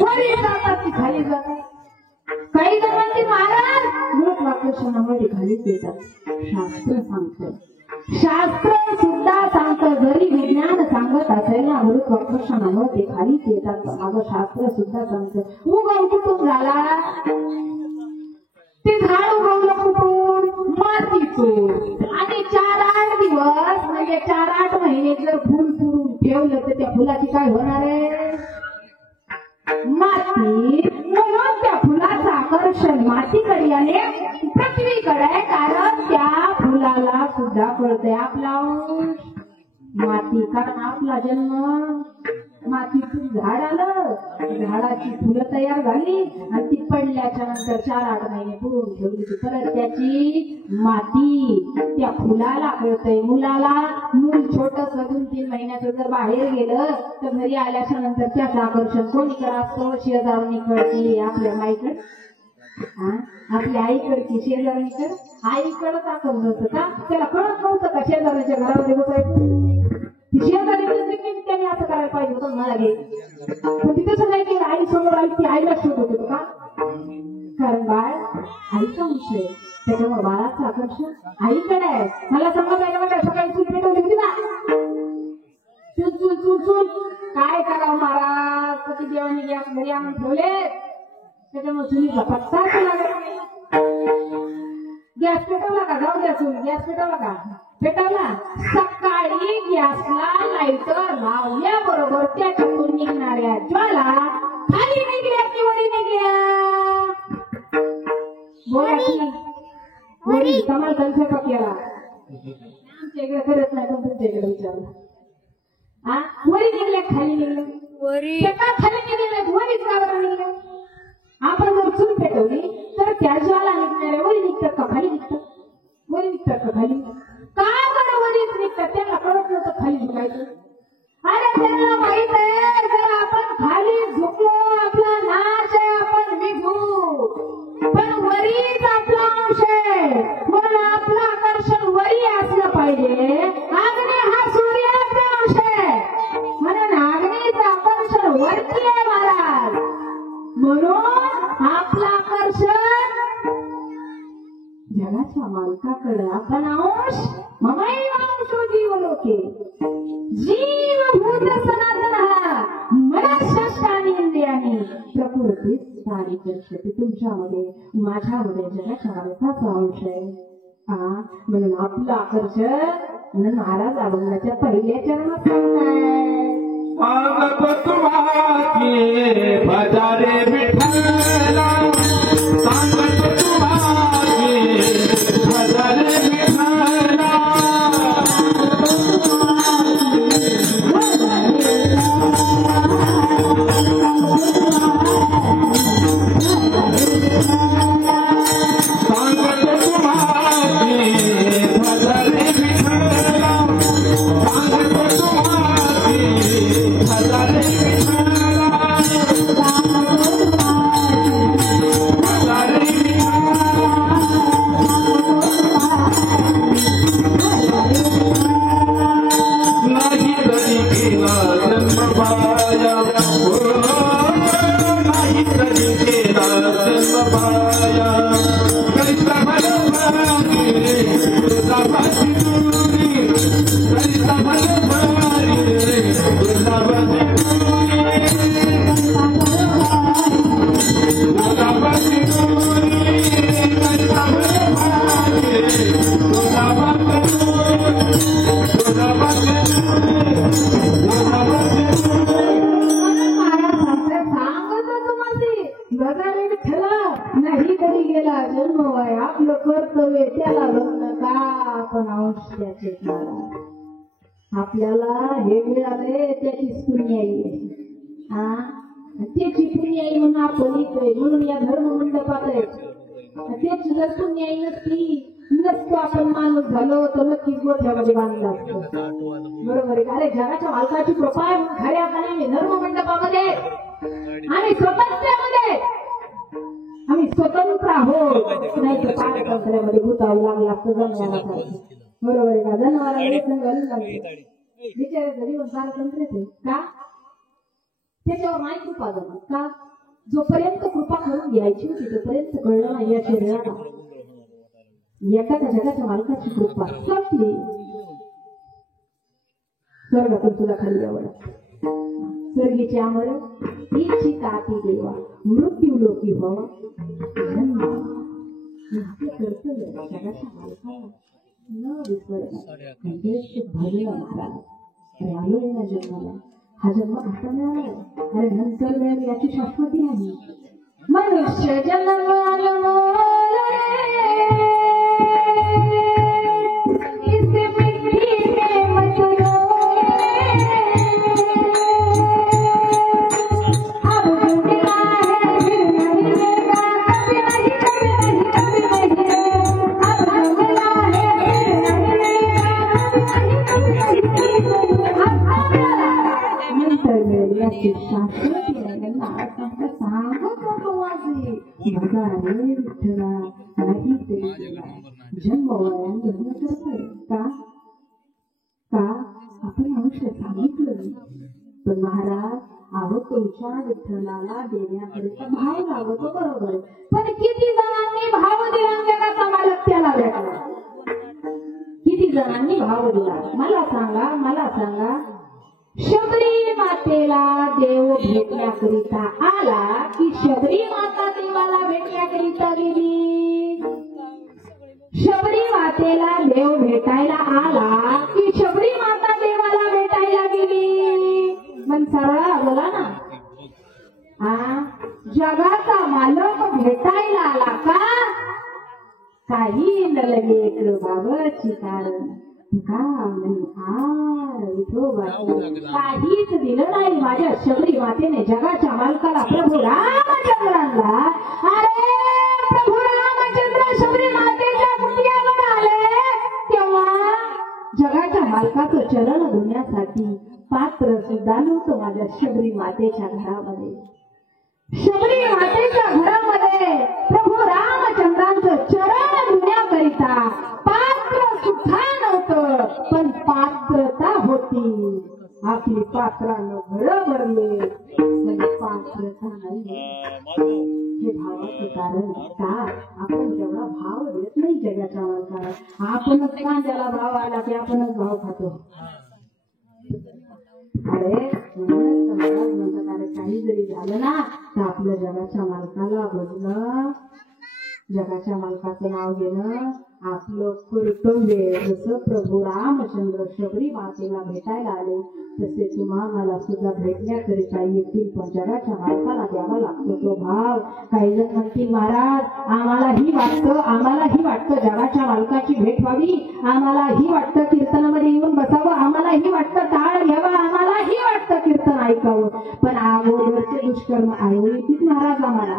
वर येतात की खाली जातात. काही जणांची महाराज गुरुत्वाकर्षणामध्ये खालीच येतात. शास्त्र सांगतं, शास्त्र सुद्धा सांगतं, जरी विज्ञान सांगत असेल ना गुरुत्वाकर्षणामध्ये खालीच येतात, माझं शास्त्र सुद्धा सांगतं उगम कुठून झाला, ते झाड उगवलं कुठून, मातीतून. आणि 4-8 दिवस म्हणजे 4-8 महिने जर फुल फुलून ठेवलं तर त्या फुलाची काय होणार आहे? माती. म्हणून त्या फुलाचं आकर्षण मातीकडे आणि पृथ्वीकडे, कारण त्या फुलाला सुद्धा कळतंय आपला अंश माती. कारण आपला जन्म मातीतून झाड आलं, झाडाची फुलं तयार झाली आणि ती पडल्याच्या नंतर 4-8 महिने पुरून ठेवली परत त्याची माती. त्या फुलाला कळतंय. मुलाला मूल छोटस 2-3 महिन्याचं जर बाहेर गेलं तर घरी आल्याच्या नंतर त्याचं आकर्षण कोणीकडे असतं? शेजारणीकडे, आपल्या माईकडे, आपल्या आईकडची शेजारणीकडे. आईकडंच आकर्षण होतं का? त्याला कळत नव्हतं का शेजारणीच्या घरामध्ये बसायचं? शेजारी त्याने असं करायला पाहिजे होतं मला घे, पण तिथेच नाही केलं. आई समोर आई ती आईला शोधत होतं का? कारण बाळ आईचा अंश आहे, त्याच्यामुळे बाळाचं आकर्षण आईकडे आहे. मला समज आहे ना, सकाळी चूल पेटवली होती ना, चूल चूल चूल चूल काय करावं महाराज, पती देवाने गॅस घरी आणून ठेवले, त्याच्यामुळे चुलीचा पत्ताच लागत नाही. गॅस पेटवला का? जाऊ द्या चूल. गॅस पेटवला का? पेटवला. सकाळी गॅसला लाईटर लावल्याबरोबर त्याच्यातून निघणाऱ्या ज्वाला खाली निघल्या की वरी निघल्या? बोला की वरी. कमाल स्वयंपाक केला आमच्या इकडे करत नाही, पण तुमच्या इकडे विचारलं. वरी निघल्या खाली निघल्या? वरी खाली निघल्या, वरीच का बरं निघल्या? आपण जर चूल पेटवली तर त्या ज्वाला निघणाऱ्या वरी निघतात का खाली निघतात? वरी निघतात का खाली? का बरं वरीच निघतात? त्यांना कळत नव्हतं खाली झुकायचं. अरे त्यांना माहित आहे जर आपण खाली झुकलो आपला नाश आहे, आपण विझू. पण वरीच आपला अंश आहे, म्हणून आपलं आकर्षण वरी असलं पाहिजे. अग्नी हा सूर्याचा अंश आहे, म्हणून अग्नीचं आकर्षण वरती आहे महाराज. म्हणून आपलं आकर्षण जगाच्या मालकाकडे. आपण अंश ममैवांशो जीवलोके जीवभूत सनातनः मनःषष्ठानि इंद्रियाणि प्रकृती स्थानी कर्षति. तुमच्यामध्ये माझ्यामध्ये जगाच्या मालकाचा अंश आहे. म्हणून आपलं आकर्षण म्हणून महाराज अभंगाच्या पहिल्या चरणात सांगताय. सांगतो तुम्हारे भजारे विठ्ठला, सांगतो तुम्हारे भजारे विठ्ठला. सांगतो तुम्हारे भजारे विठ्ठला, सांगतो तुम्हारे भजारे नाही तरी गेला जन्म वय आपलं कर्तव्य त्याला लग्न का आपण औषधाचे आपल्याला हे मिळाले त्याची पुण्याई त्याची पुण्याई म्हणून आपण येतोय. म्हणून या धर्म मंडपात आहे त्याची जर पुण्याई नसतो आपण माणूस झालो तर नक्कीच गोठ्यामध्ये बांधला असतो. बरोबर आहे. अरे जगाच्या मालकाची कृपा आहे खऱ्या पाण्याने धर्म मंडपामध्ये आणि स्वतंत्र्यामध्ये आम्ही स्वतंत्र आहोत. नाही तर पारतंत्र्यामध्ये भूतावं लागलं असतं जनावरांसाठी. बरोबर आहे का? जनावरांना बिचारायचं जीवन पारतंत्र्यच आहे का? त्याच्यावर नाही कृपा जमा का? जोपर्यंत कृपा करून घ्यायची होती तोपर्यंत कळलं नाही या शरीराला एखाद्या जगाच्या मालकाची कृपा संपली. स्वर्गातून तुला खाली यावं लागतं. स्वर्गीचे आमर इच्छिता ती देवा मृत्यू लोकी व्हावा. आपलं कर्तव्य जगाच्या मालकाला न विसरता भव्य महाराज अरे आलोय ना जन्माला, हा जन्म घाटा मिळाला, अरे नंतर मिळेल याची शाश्वती नाही. मनुष्य जन्म अनमोल रे, इस मिट्टी में मत रोए, अब दुनिया है फिर नहीं मिलेगा, कभी नहीं कभी नहीं कभी नहीं, अब दुनिया है फिर नहीं मिलेगा, कभी नहीं कभी नहीं. नंतर मिळेल याची शाश्वती नाही ना, बघा रे विठ्ठला, नाही तरी जन्म वयान लग्न करतोय का? आपण अवश्य सांगितलं, पण महाराज अहो तुमच्या विठ्ठलाला देण्याकरिता भाव लागतो बरोबर, पण किती जणांनी भाव दिला जगाचा मालक त्याला भेटला? किती जणांनी भाव दिला? मला सांगा. शबरी मातेला देव भेटण्याकरिता आला की शबरी माता देवाला भेटण्याकरिता गेली? शबरी मातेला देव भेटायला आला की शबरी माता देवाला भेटायला गेली? पण सरळ बोला ना. जगाचा मालक भेटायला आला का? काही न लगे बाबाची कारण का काहीच दिलं नाही माझ्या शबरी मातेने जगाच्या मालकाला, प्रभू रामचंद्रांना. अरे प्रभू रामचंद्र शबरी मातेच्या कुटियावर आले तेव्हा जगाच्या मालकाचं चरण धुण्यासाठी पात्र सुद्धा नव्हतं माझ्या शबरी मातेच्या घरामध्ये. शबरी मातेच्या घरामध्ये प्रभू रामचंद्रांचं चरण धुण्याकरिता पात्र सुद्धा नव्हतं, पण पात्रता होती. आपली पात्रानं घर भरले, पण पात्रता नाही. हे भावाचं कारण का? आपण जेवढा भाव देत नाही जगाच्या मालकाला, आपणच कांद्याला भाव आला की आपणच भाव खातो. अरे म्हणतात अरे काही जरी झालं ना तर आपल्या जगाच्या मालकाला बघणं, जगाच्या मालकाचं नाव घेणं आपलं कर्तव्य. जसं प्रभू रामचंद्र शबरी मातेला भेटायला आले तसे तुम्हा मला सुद्धा भेटण्याकरिता येतील, पण जगाच्या मालकाला द्यावा लागतो तो भाव. काही जण म्हणतील महाराज आम्हालाही वाटतं जगाच्या मालकाची भेट व्हावी, आम्हालाही वाटतं कीर्तनामध्ये येऊन बसावं, आम्हालाही वाटतं टाळ घ्यावा, आम्हालाही वाटतं कीर्तन ऐकावं, पण अगोदरचे दुष्कर्म आयोजित महाराज आम्हाला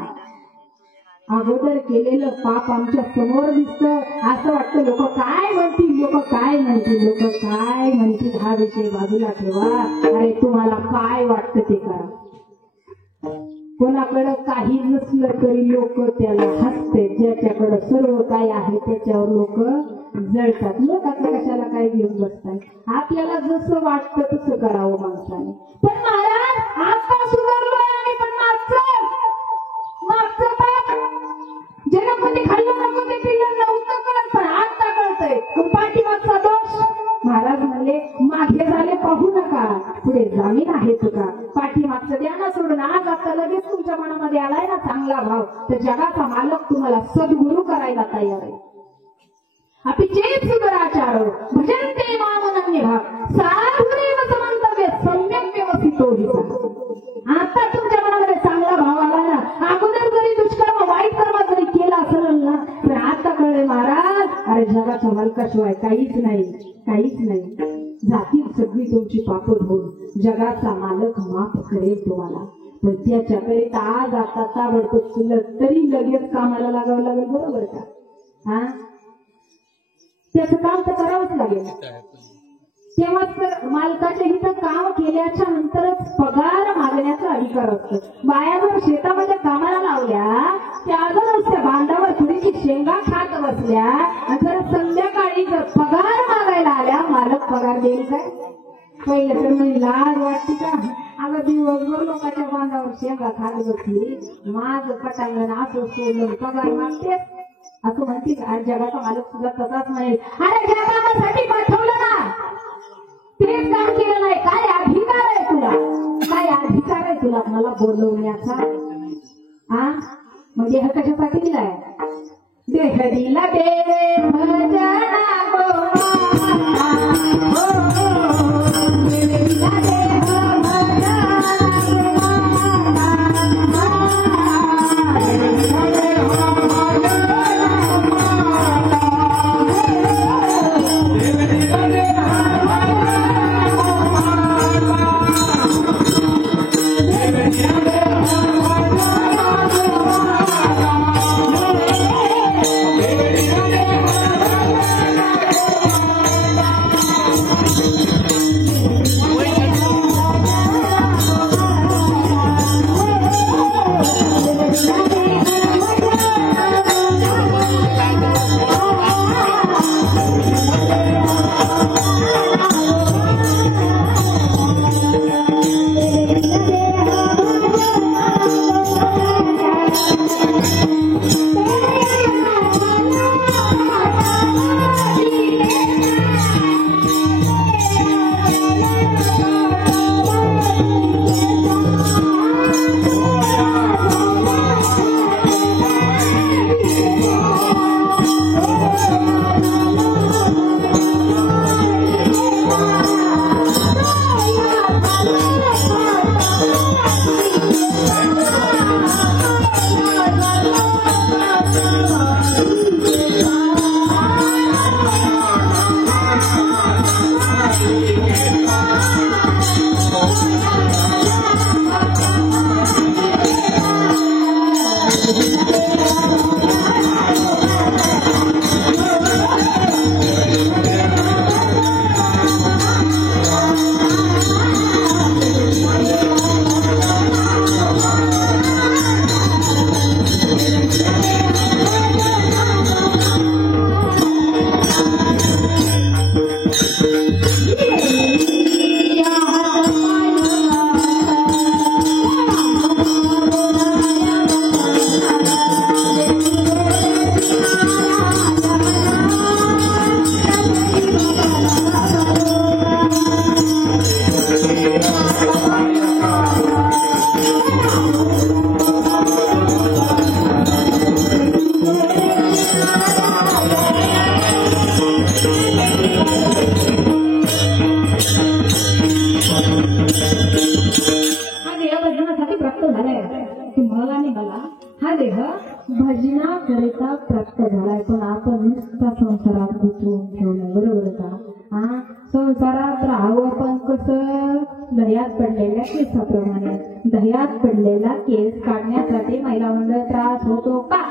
अगोदर केलेलं पाप आमच्या समोर दिसतं. असं वाटतं लोक काय म्हणतील हा विषय बाजूला ठेवा. अरे तुम्हाला काय वाटतं ते करा. कोणाकडं काही नसलं तरी लोक त्याला हसते, ज्याच्याकडं सर्व काय आहे त्याच्यावर लोक जळतात. लोक आता कशाला काय घेऊन बसतात? आपल्याला जसं वाटतं तसं करावं माणसाने. पण महाराज आता सुधारलो आणि पण मागचं पाप जगामध्ये खाल्लं नको ते पिल्लं नव्हतं कळत, पण आता कळतंय. पाठीमागचा दोष महाराज म्हणले मागे झाले पाहू नका, पुढे जामीन आहे तुका. पाठीमागचं द्या सोडून आज आता लगेच तुमच्या मनामध्ये आलाय ना चांगला भाव, तर जगाचा मालक तुम्हाला सद्गुरू करायला तयार आहे. अपि चेत सुदराचार भजन्ते मामनन्यः साधुरेव समन्तव्य सम्यक व्यवस्थितो हि. आता तुमच्या मनामध्ये चांगला भाव आला ना, अगोदर जरी दुष्कर्म वाईट कर्म जरी केला असेल ना, तर आता कळले महाराज अरे जगाच्या मालकाशिवाय काहीच नाही. जातील सगळी तुमची पापं धुवून जगाचा मालक माफ करेल तुम्हाला. पण त्याच्याकडे आज आता ताबडतोब चुलत तरी लगेच कामाला लागावं लागेल, बरोबर का? त्याचं काम तर करावंच लागेल. तेव्हा तर मालकाच्या इथं काम केल्याच्या नंतरच पगार मागण्याचा अधिकार असतो. बाया जर शेतामध्ये कामाला लावल्या, त्या जर त्या बांधावर थोडीशी शेंगा खात बसल्या, जर संध्याकाळी जर पगार मागायला आल्या, मालक पगार देईल काय? पहिलं तर मी लाज वाटते का? अगं दिवसभर लोकांच्या बांधावर शेंगा खात बसली, माझं पटांगण असं सोडलं पगार मागते असं म्हणते. आज जगाचा मालक सुद्धा तसाच नाही. अरे ज्या कामासाठी पाठवलं ना तेच काम केलं नाही, काय अधिकार आहे तुला मला बोलवण्याचा? म्हणजे हा कशासाठी दिलाय? देह दिला देव भजना गो हा देह भजनासाठी प्राप्त झालाय तुम्हाला आणि मला. हा देह भजनाकरिता प्राप्त झालाय, पण आपण नुसता संसारात गुंतवून ठेवलं, बरोबर का? हा, संसारात राहावं पण कसं? दह्यात पडलेल्या केसाप्रमाणे. दह्यात पडलेला केस काढण्यासाठी महिला मंडळ त्रास होतो का?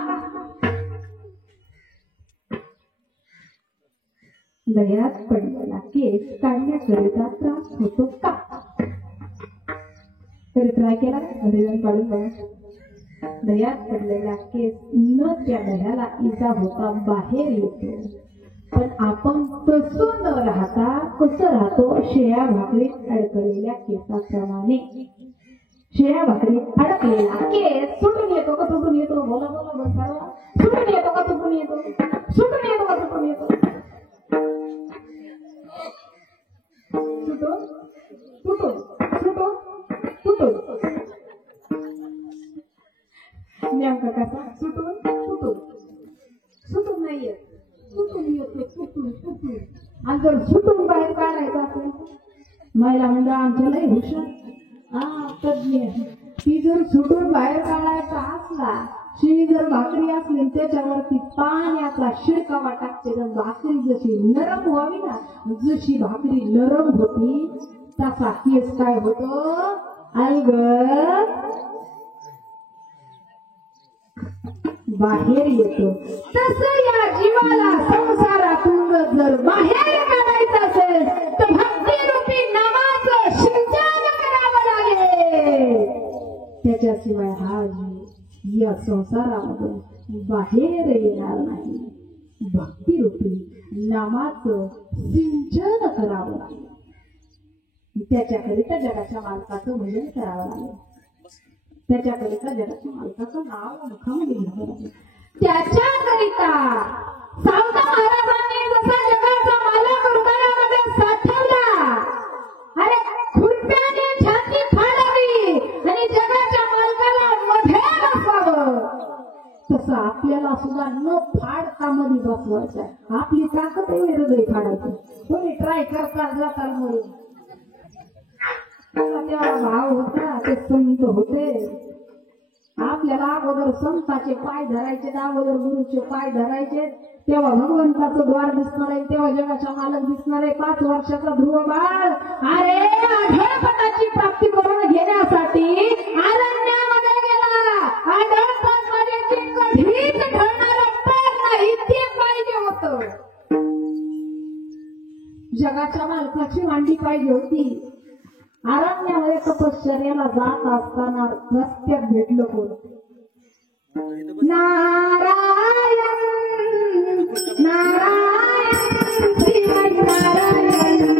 दह्यात पडलेला केस काढण्याकरिता त्रास होतो का? तरी ट्राय केला घरी जाऊन काढून बघा. दह्यात पडलेला केस न त्या दह्याला इजा होता बाहेर येतो, पण आपण तसं न राहता कसं राहतो? शेळ्या भाकरीत अडकलेल्या केसाप्रमाणे. शेळ्या भाकरीत अडकलेला केस सुटून येतो का तुटून येतो? बोला बोला बोला. सुटून येतो का तुटून येतो? सुटून येतो का तुटून येतो? सुटून तुटून सुटून तुटून. नेमका कसा? सुटून तुटून. सुटून नाहीये, सुटून येतो, सुटून तुटून. आणि जर सुटून बाहेर काढायचं असेल, महिला मंडळ आमच्या लई हुशार, हा तज्ञ. ती जर सुटून बाहेर काढायचा असला, शिळी जर भाकरी असली त्याच्यावरती पाण्याचा शिडकावा टाकते, तर भाकरी जशी नरम व्हावी ना, जशी भाकरी नरम होती तसा केस काय होतो? अलगद बाहेर येतो. तसं या जीवाला संसारातून जर बाहेर काढायचं असेल तर भक्तिरूपी नामाचं सिंचन करावं लागेल. त्याच्याशिवाय हा जीव या संसारामधून बाहेर येणार नाही. भक्तिरूपी नामाचं सिंचन करावं लागेल. त्याच्याकरिता जगाच्या मालकाचं भजन करावं लागेल. त्याच्याकरिता जगाच्या मालकाचं नाव मुखामध्ये घ्यावं लागेल. त्याच्याकरिता सावता महाराजांनी जसा जगाचा मालक हृदयामध्ये साठवला, अरे खुरप्याने छाती फाडावी आणि जगाच्या मालकाला मध्ये बसवावं, तसं आपल्याला सुद्धा न फाडता मध्ये बसवायचं आहे. आपली ताकद आहे हृदय फाडायचं. कोणी ट्राय करता जाता म्हणून तेव्हा भाव होता, ते संत होते. आपल्याला अगोदर संताचे पाय धरायचे, अगोदर गुरुचे पाय धरायचे, तेव्हा भगवंताचं द्वार दिसणार आहे, तेव्हा जगाच्या मालक दिसणार आहे. 5 वर्षाचा ध्रुव बाळ अरे आढळपणाची प्राप्ती करून घेण्यासाठी अरण्यामध्ये गेला. आढळपणामध्ये कधीच घडणारा पार नाही, ते पाहिजे होतं. जगाच्या मालकाची मांडी पाहिजे होती. अरण्यामध्ये तपश्चर्याला जात असताना रस्त्यात भेटलं कोण? नारायण नारायण श्रीमन नारायण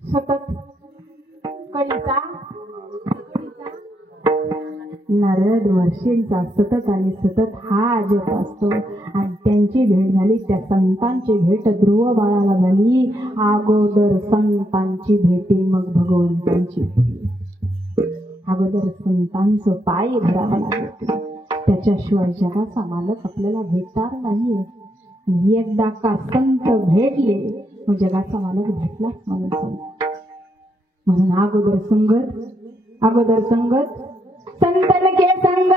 सतत कळीचा नारद वर्षींचा सतत आणि सतत हा जप असतो. आणि त्यांची भेट झाली, त्या संतांची भेट ध्रुव बाळाला झाली. अगोदर संतांची भेटी मग भगवंतांची. अगोदर संतांचं पाय धरावं लागत, त्याच्याशिवाय जगाचा मालक आपल्याला भेटणार नाहीये. एकदा का संत भेटले मग जगाचा मालक भेटलाच म्हणून म्हणून अगोदर संगत संतन के संग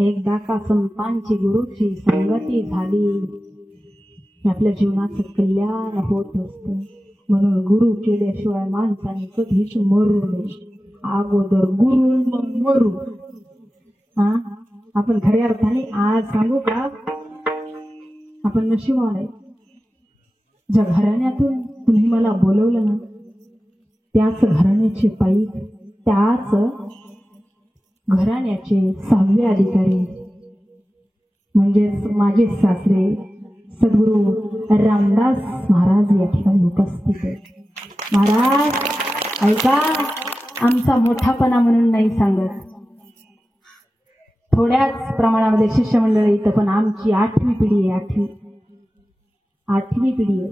एकदा का संतांची गुरुची संगती झाली आपल्या जीवनाचं कल्याण होत असते. म्हणून गुरु केल्याशिवाय माणसाने कधीच मरू नये. अगोदर गुरु मग मरू. आपण खऱ्या अर्थाने आज सांगू का आपण नशिबान आहे. ज्या घराण्यातून तुम्ही मला बोलवलं ना त्याच घराण्याचे पाईक त्याच घराण्याचे 6वे अधिकारी म्हणजे माझे सासरे सद्गुरू रामदास महाराज या ठिकाणी उपस्थित आहेत. महाराज ऐका, आमचा मोठापणा म्हणून नाही सांगत, थोड्याच प्रमाणामध्ये शिष्यमंडळ इथं, पण आमची 8वी पिढी आहे. 8वी पिढी आहे.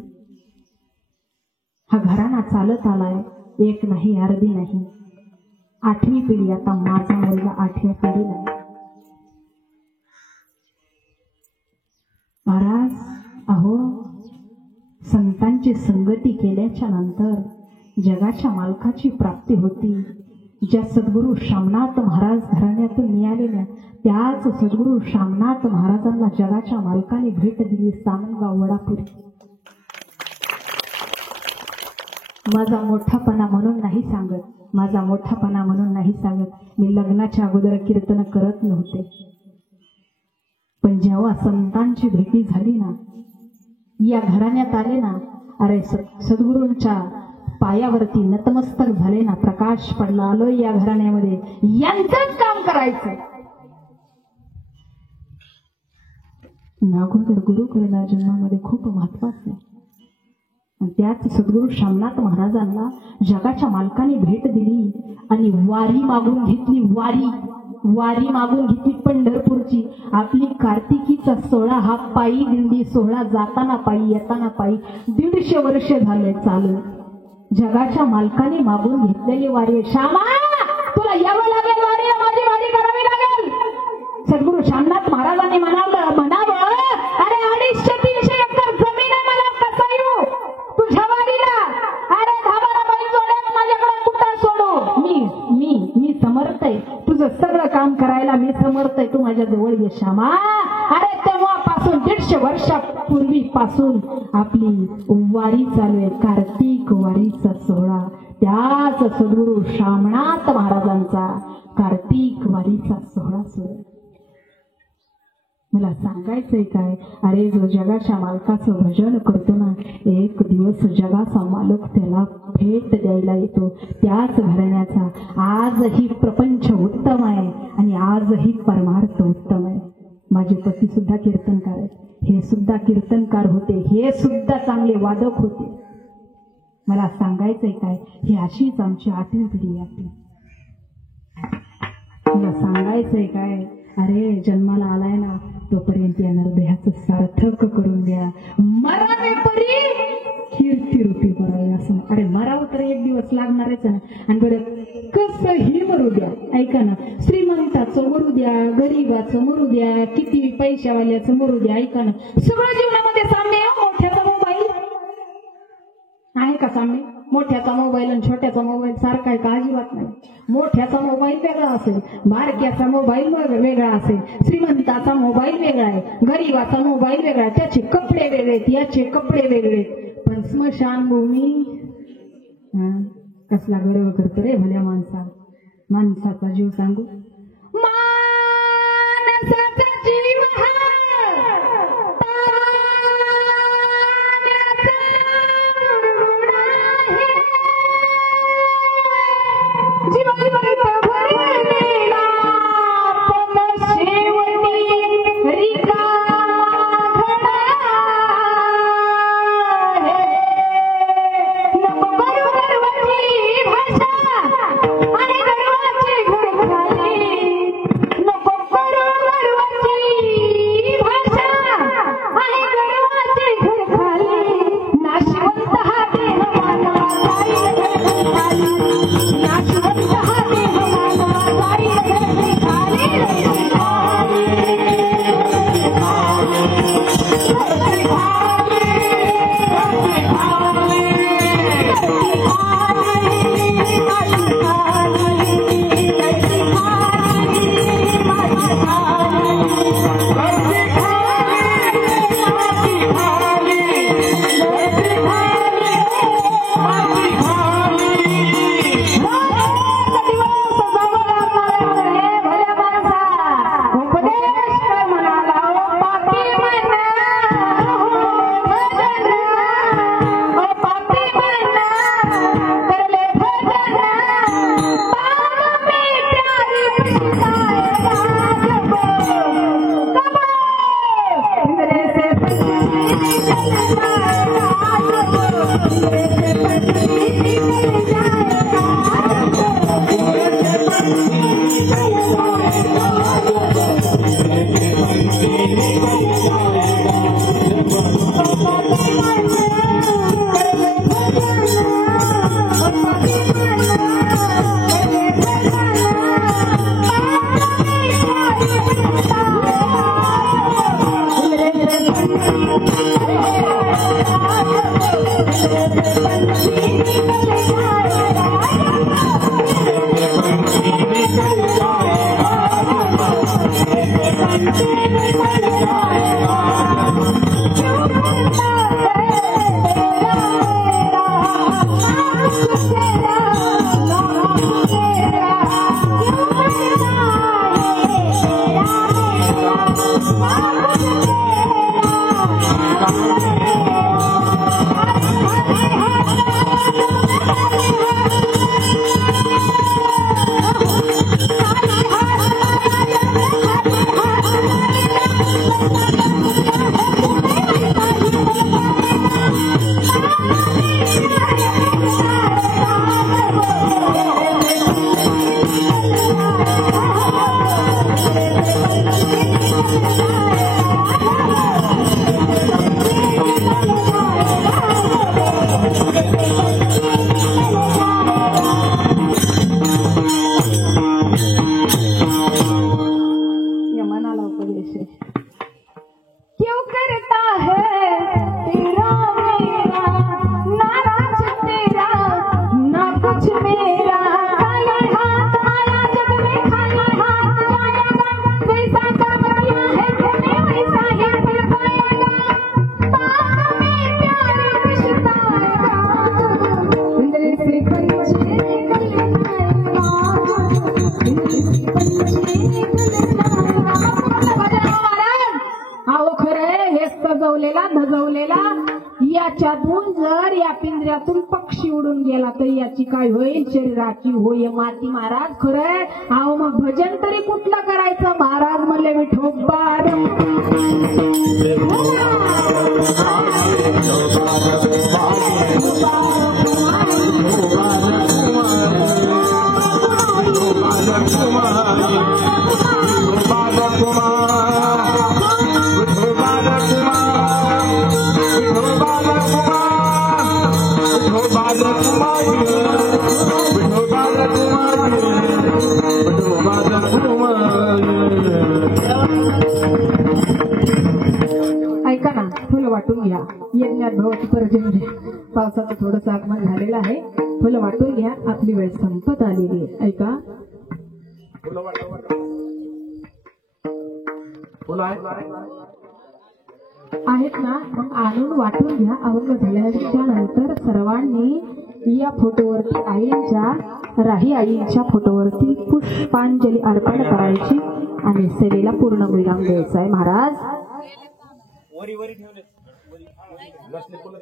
हा घराणा चालत आलाय, एक नाही अर्धी नाही, 8वी पिढी. आता माझा मुलगा 8व्या पिढीला आहे. महाराज अहो, संतांची संगती केल्याच्या नंतर जगाच्या मालकाची प्राप्ती होती. ज्या सद्गुरू शामनाथ महाराज घराण्यातून मिळालेल्या त्याच सद्गुरू शामनाथ महाराजांना जगाच्या मालकाने भेट दिली सामनगाव वडापुरी. माझा मोठापणा म्हणून नाही सांगत, माझा मोठापणा म्हणून नाही सांगत. मी लग्नाच्या अगोदर कीर्तन करत नव्हते, पण जेव्हा संतांची भेटी झाली ना, या घराण्यात आले ना, अरे सद्गुरूंच्या पायावरती नतमस्तक झाले ना, प्रकाश पडला. आलो या घराण्यामध्ये, यांचंच काम करायचं. नागोदर गुरु करणं जन्मामध्ये खूप महत्वाचं आहे. त्याच सद्गुरू शामनाथ महाराजांना जगाच्या मालकाने भेट दिली आणि वारी मागून घेतली. वारी मागून घेतली पंढरपूरची. आपली कार्तिकीचा 16 हा पायी दिंडी सोहळा, जाताना पायी येताना पायी 150 वर्ष झाले चालू. जगाच्या मालकाने मागून घेतलेली वारी. श्यामा, तुला यावं लागेल वारीला, माझी वारी करावी लागेल. सद्गुरू शामनाथ महाराजांनी म्हणावं, अरे 250-300 एकर जमीन आहे, मला कसा येऊ तुझ्या वारीला? अरे धाबाला बैल जोड्या, माझ्याकडे कुठं सोडू? मी समर्थ आहे, तुझं सगळं काम करायला मी समर्थ आहे, तू माझ्या जवळ ये श्यामा. अरे तेव्हापासून पासून 150 वर्षापूर्वीपासून आपली वारी चालू आहे, कार्तिक वारीचा सोहळा. त्याच सद्गुरु शामनाथ महाराजांचा कार्तिक वारीचा सोहळा सुरू आहे. मला सांगायचंय काय, अरे जो जगाच्या मालकाचं भजन करतो ना, एक दिवस जगाचा मालक त्याला भेट द्यायला येतो. त्याच घराण्याचा आजही प्रपंच उत्तम आहे आणि आजही परमार्थ उत्तम आहे. माझे पती सुद्धा कीर्तनकार आहेत, हे सुद्धा कीर्तनकार होते, हे सुद्धा चांगले वादक होते. मला सांगायचंय काय, ही अशीच आमची 8वी पिढी आहे. मला सांगायचंय काय, अरे जन्माला आलाय ना तोपर्यंत या नरदेहाचं सार्थक करून द्या. मरावे परी कीर्ती रूपी करावे असं. अरे मरावं तर एक दिवस लागणारच ना. आणि बरं कसंही मरू द्या, ऐका ना, श्रीमंताचं मरू द्या, गरीबाचं मरू द्या, किती पैशावाल्याचं मरू द्या, ऐका ना, सगळं जीवनामध्ये साम्य. मोठ्याचा मोबाईल आहे का साम्य? मोठ्याचा मोबाईल आणि छोट्याचा मोबाईल सारखा आहे का? अजिबात नाही. मोठ्याचा मोबाईल वेगळा असेल, बारक्याचा मोबाईल वेगळा असेल, श्रीमंताचा मोबाईल वेगळा आहे, गरीबाचा मोबाईल वेगळा आहे, त्याचे कपडे वेगळे, याचे कपडे वेगळे. पण स्मशानभूमी कसला गर्व करतो रे भल्या माणसाचा जीव सांगू. माणसाचा जीव Thank you. बनवलेला, याच्यातून जर या पिंजऱ्यातून पक्षी उडून गेला तर याची काय होईल? शरीराची होय माती. महाराज खरंय. अहो मग भजन तरी कुठलं करायचं? महाराज म्हणले विठोबार ऐका ना, फुलं वाटून घ्या. यज्ञात भवती पर्जन्य. पावसाचं थोडंसं आगमन झालेलं आहे. फुलं वाटून घ्या. आपली वेळ संपत आलेली आहे. ऐका. आहेत ना, मग आणून वाटून घ्या. अवघ झाल्याच्या नंतर सर्वांनी या फोटोवरती आईंच्या, राही आईंच्या फोटोवरती पुष्पांजली अर्पण करायची आणि सेवेला पूर्ण विराम द्यायचा आहे. महाराज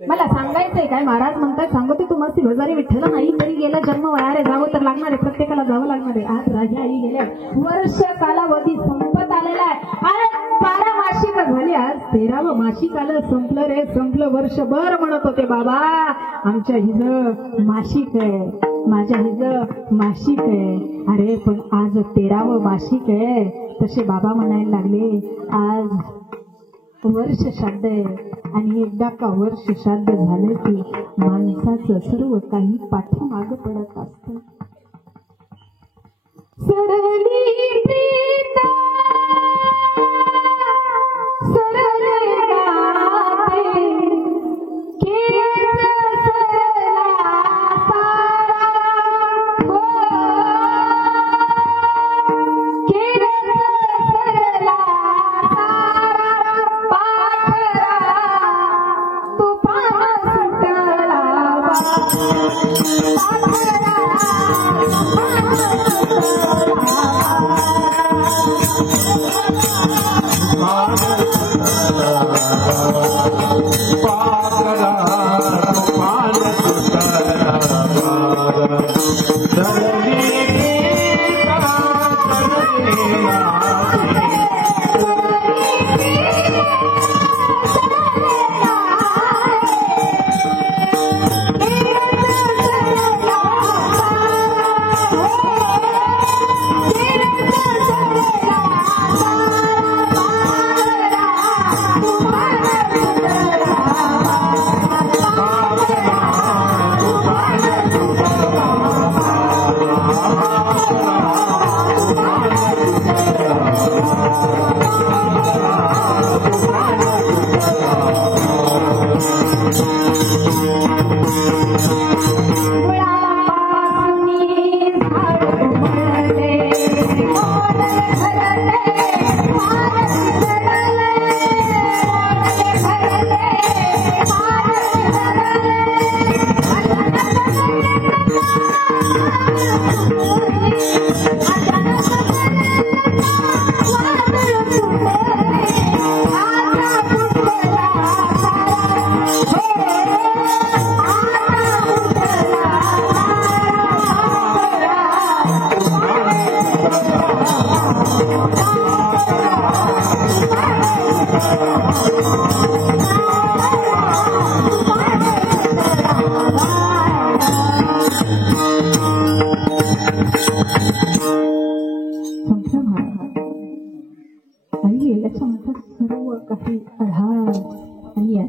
मला सांगायचंय काय? महाराज म्हणतात सांगते तुम्हाला हजारी विठ्ठल नाही तरी गेला जन्म वयारे जावं तर लागणार आहे. प्रत्येकाला जावं लागणार आहे. आज राजा आई गेल्या. वर्ष कालावधी संपत आलेला आहे. आज 12 मासिक झाली. आज 13वं मासिक आलं. संपलं रे संपलं. वर्षभर म्हणत होते बाबा आमच्या हिज मासिक आहे, माझ्या हिज मासिक आहे. अरे पण आज 13वं मासिक आहे. तसे बाबा म्हणायला लागले आज वर्ष श्राद्ध आहे. आणि एकदा का वर्ष श्राद्ध झालं की माणसाचं सर्व काही पाठीमागं पडत असतं. सरली प्रीता सरले गाते केस सरला सारा हो केस सरला सारा पाखरा तुफान सुटला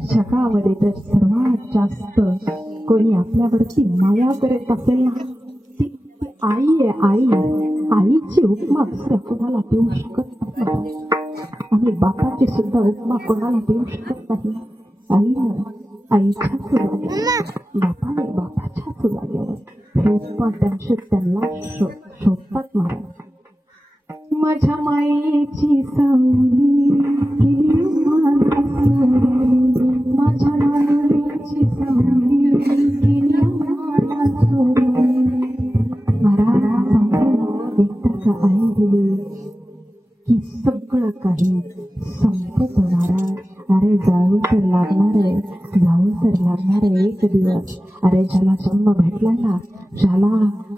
जगामध्ये तर सर्वात जास्त कोणी आपल्यावरती माया करत असेल ना ती आई आहे. आईची उपमा दुसऱ्या कोणाला देऊ शकत नाही आणि बापाची सुद्धा उपमा कोणाला देऊ शकत नाही. आईनं आईच्याच जागेवर, बापाने बापाच्याच जागेवर हे उपमा त्यांना शोधतात. महाराज माझ्या मायेची सावली केली माझ्या सोडली, माझ्या मायेची सावली केली माझ्या सोडली. महाराज एकदा का आई दिली की सगळं काही संपत. महाराज अरे अरे जावं तर लागणार आहे एक दिवस. अरे ज्याला जन्म भेटलाय ना, ज्याला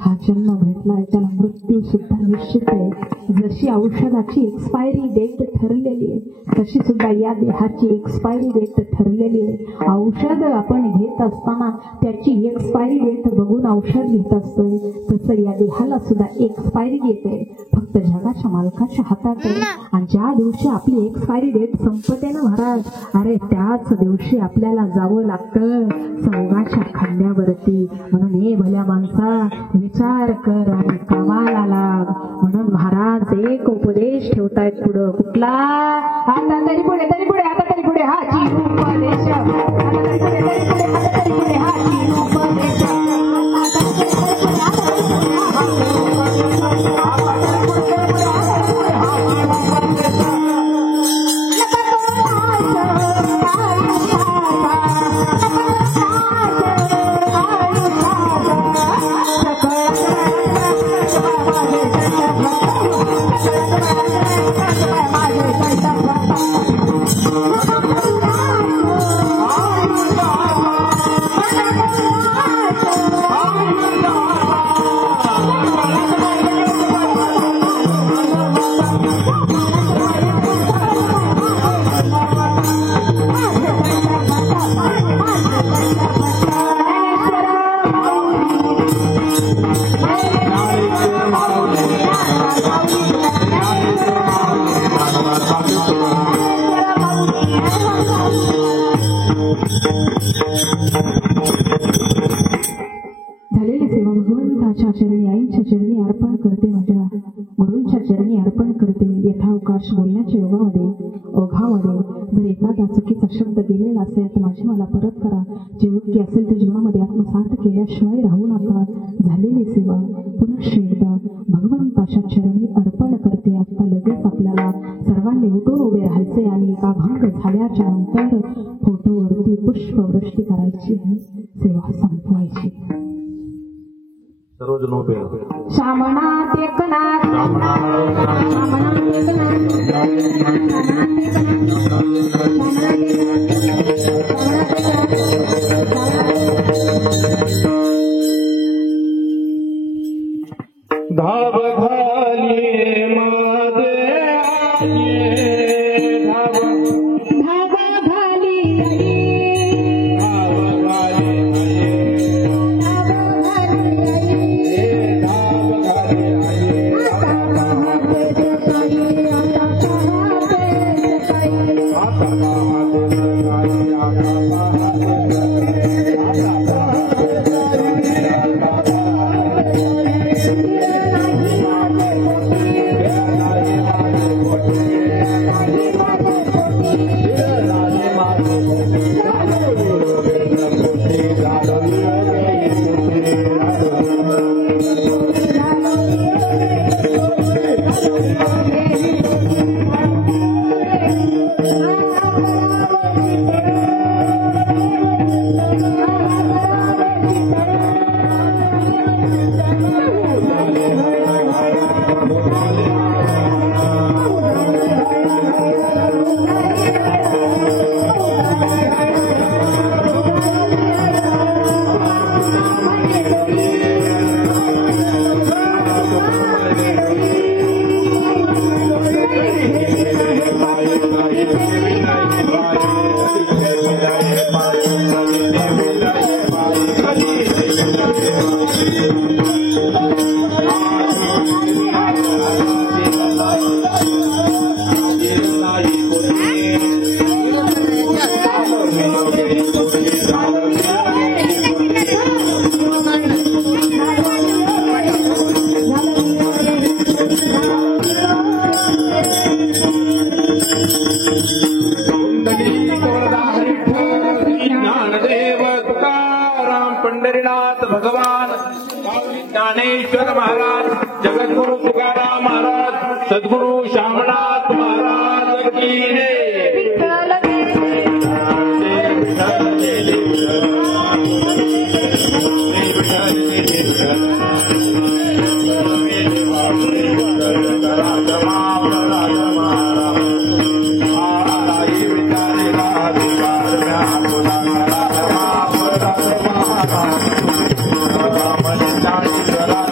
हा जन्म भेटलाय त्याला मृत्यू सुद्धा निश्चित आहे. जशी औषधाची एक्सपायरी डेट ठरलेली आहे तशी सुद्धा या देहाची एक्सपायरी डेट ठरलेली आहे. औषध आपण घेत असताना त्याची एक्सपायरी डेट बघून औषध घेत असतोय, तसं या देहाला सुद्धा एक्सपायरी डेट आहे. फक्त जगाच्या मालकाच्या हातात आहे. आणि ज्या दिवशी आपली एक्सपायरी डेट संपते ना महाराज, अरे त्याच दिवशी आपल्याला जावं लागतं संघाच्या खांद्यावरती. म्हणून हे भल्या माणसा विचार कर आणि कामाला लाग. म्हणून महाराज एक उपदेश ठेवतायत पुढं. कुठला? आता तरी पुढे हा उपदेश. झालेली सेवा भगवंताच्या चरणी, आईच्या चरणी अर्पण करते, माझ्या गुरूंच्या चरणी अर्पण करते. यथावकाश बोलण्याच्या ओघामध्ये जर एखादा चुकीचा शब्द गेलेला असेल तर माझी मला परत करा. जे योग्य असेल ते जीवनामध्ये आत्मसात केल्याशिवाय राहू नका. झालेली सेवा पुन्हा एकदा भगवंताच्या चरणी अर्पण करते. आता लगेच आपल्याला सर्वांनी उठून उभे राहायचे आणि एका भंग झाल्याच्या नंतर फोटोवरती पुष्पवृष्टी करायची आणि सेवा संपवायची. सर्वजण उभे श्यामनाथ एकनाथ धाव घाली माझे धाव घाली पंढरीनाथ भगवान ज्ञानेश्वर महाराज, जगद्गुरु तुकाराम महाराज, सद्गुरु श्यामनाथ महाराज की ज्ञानेश्वरा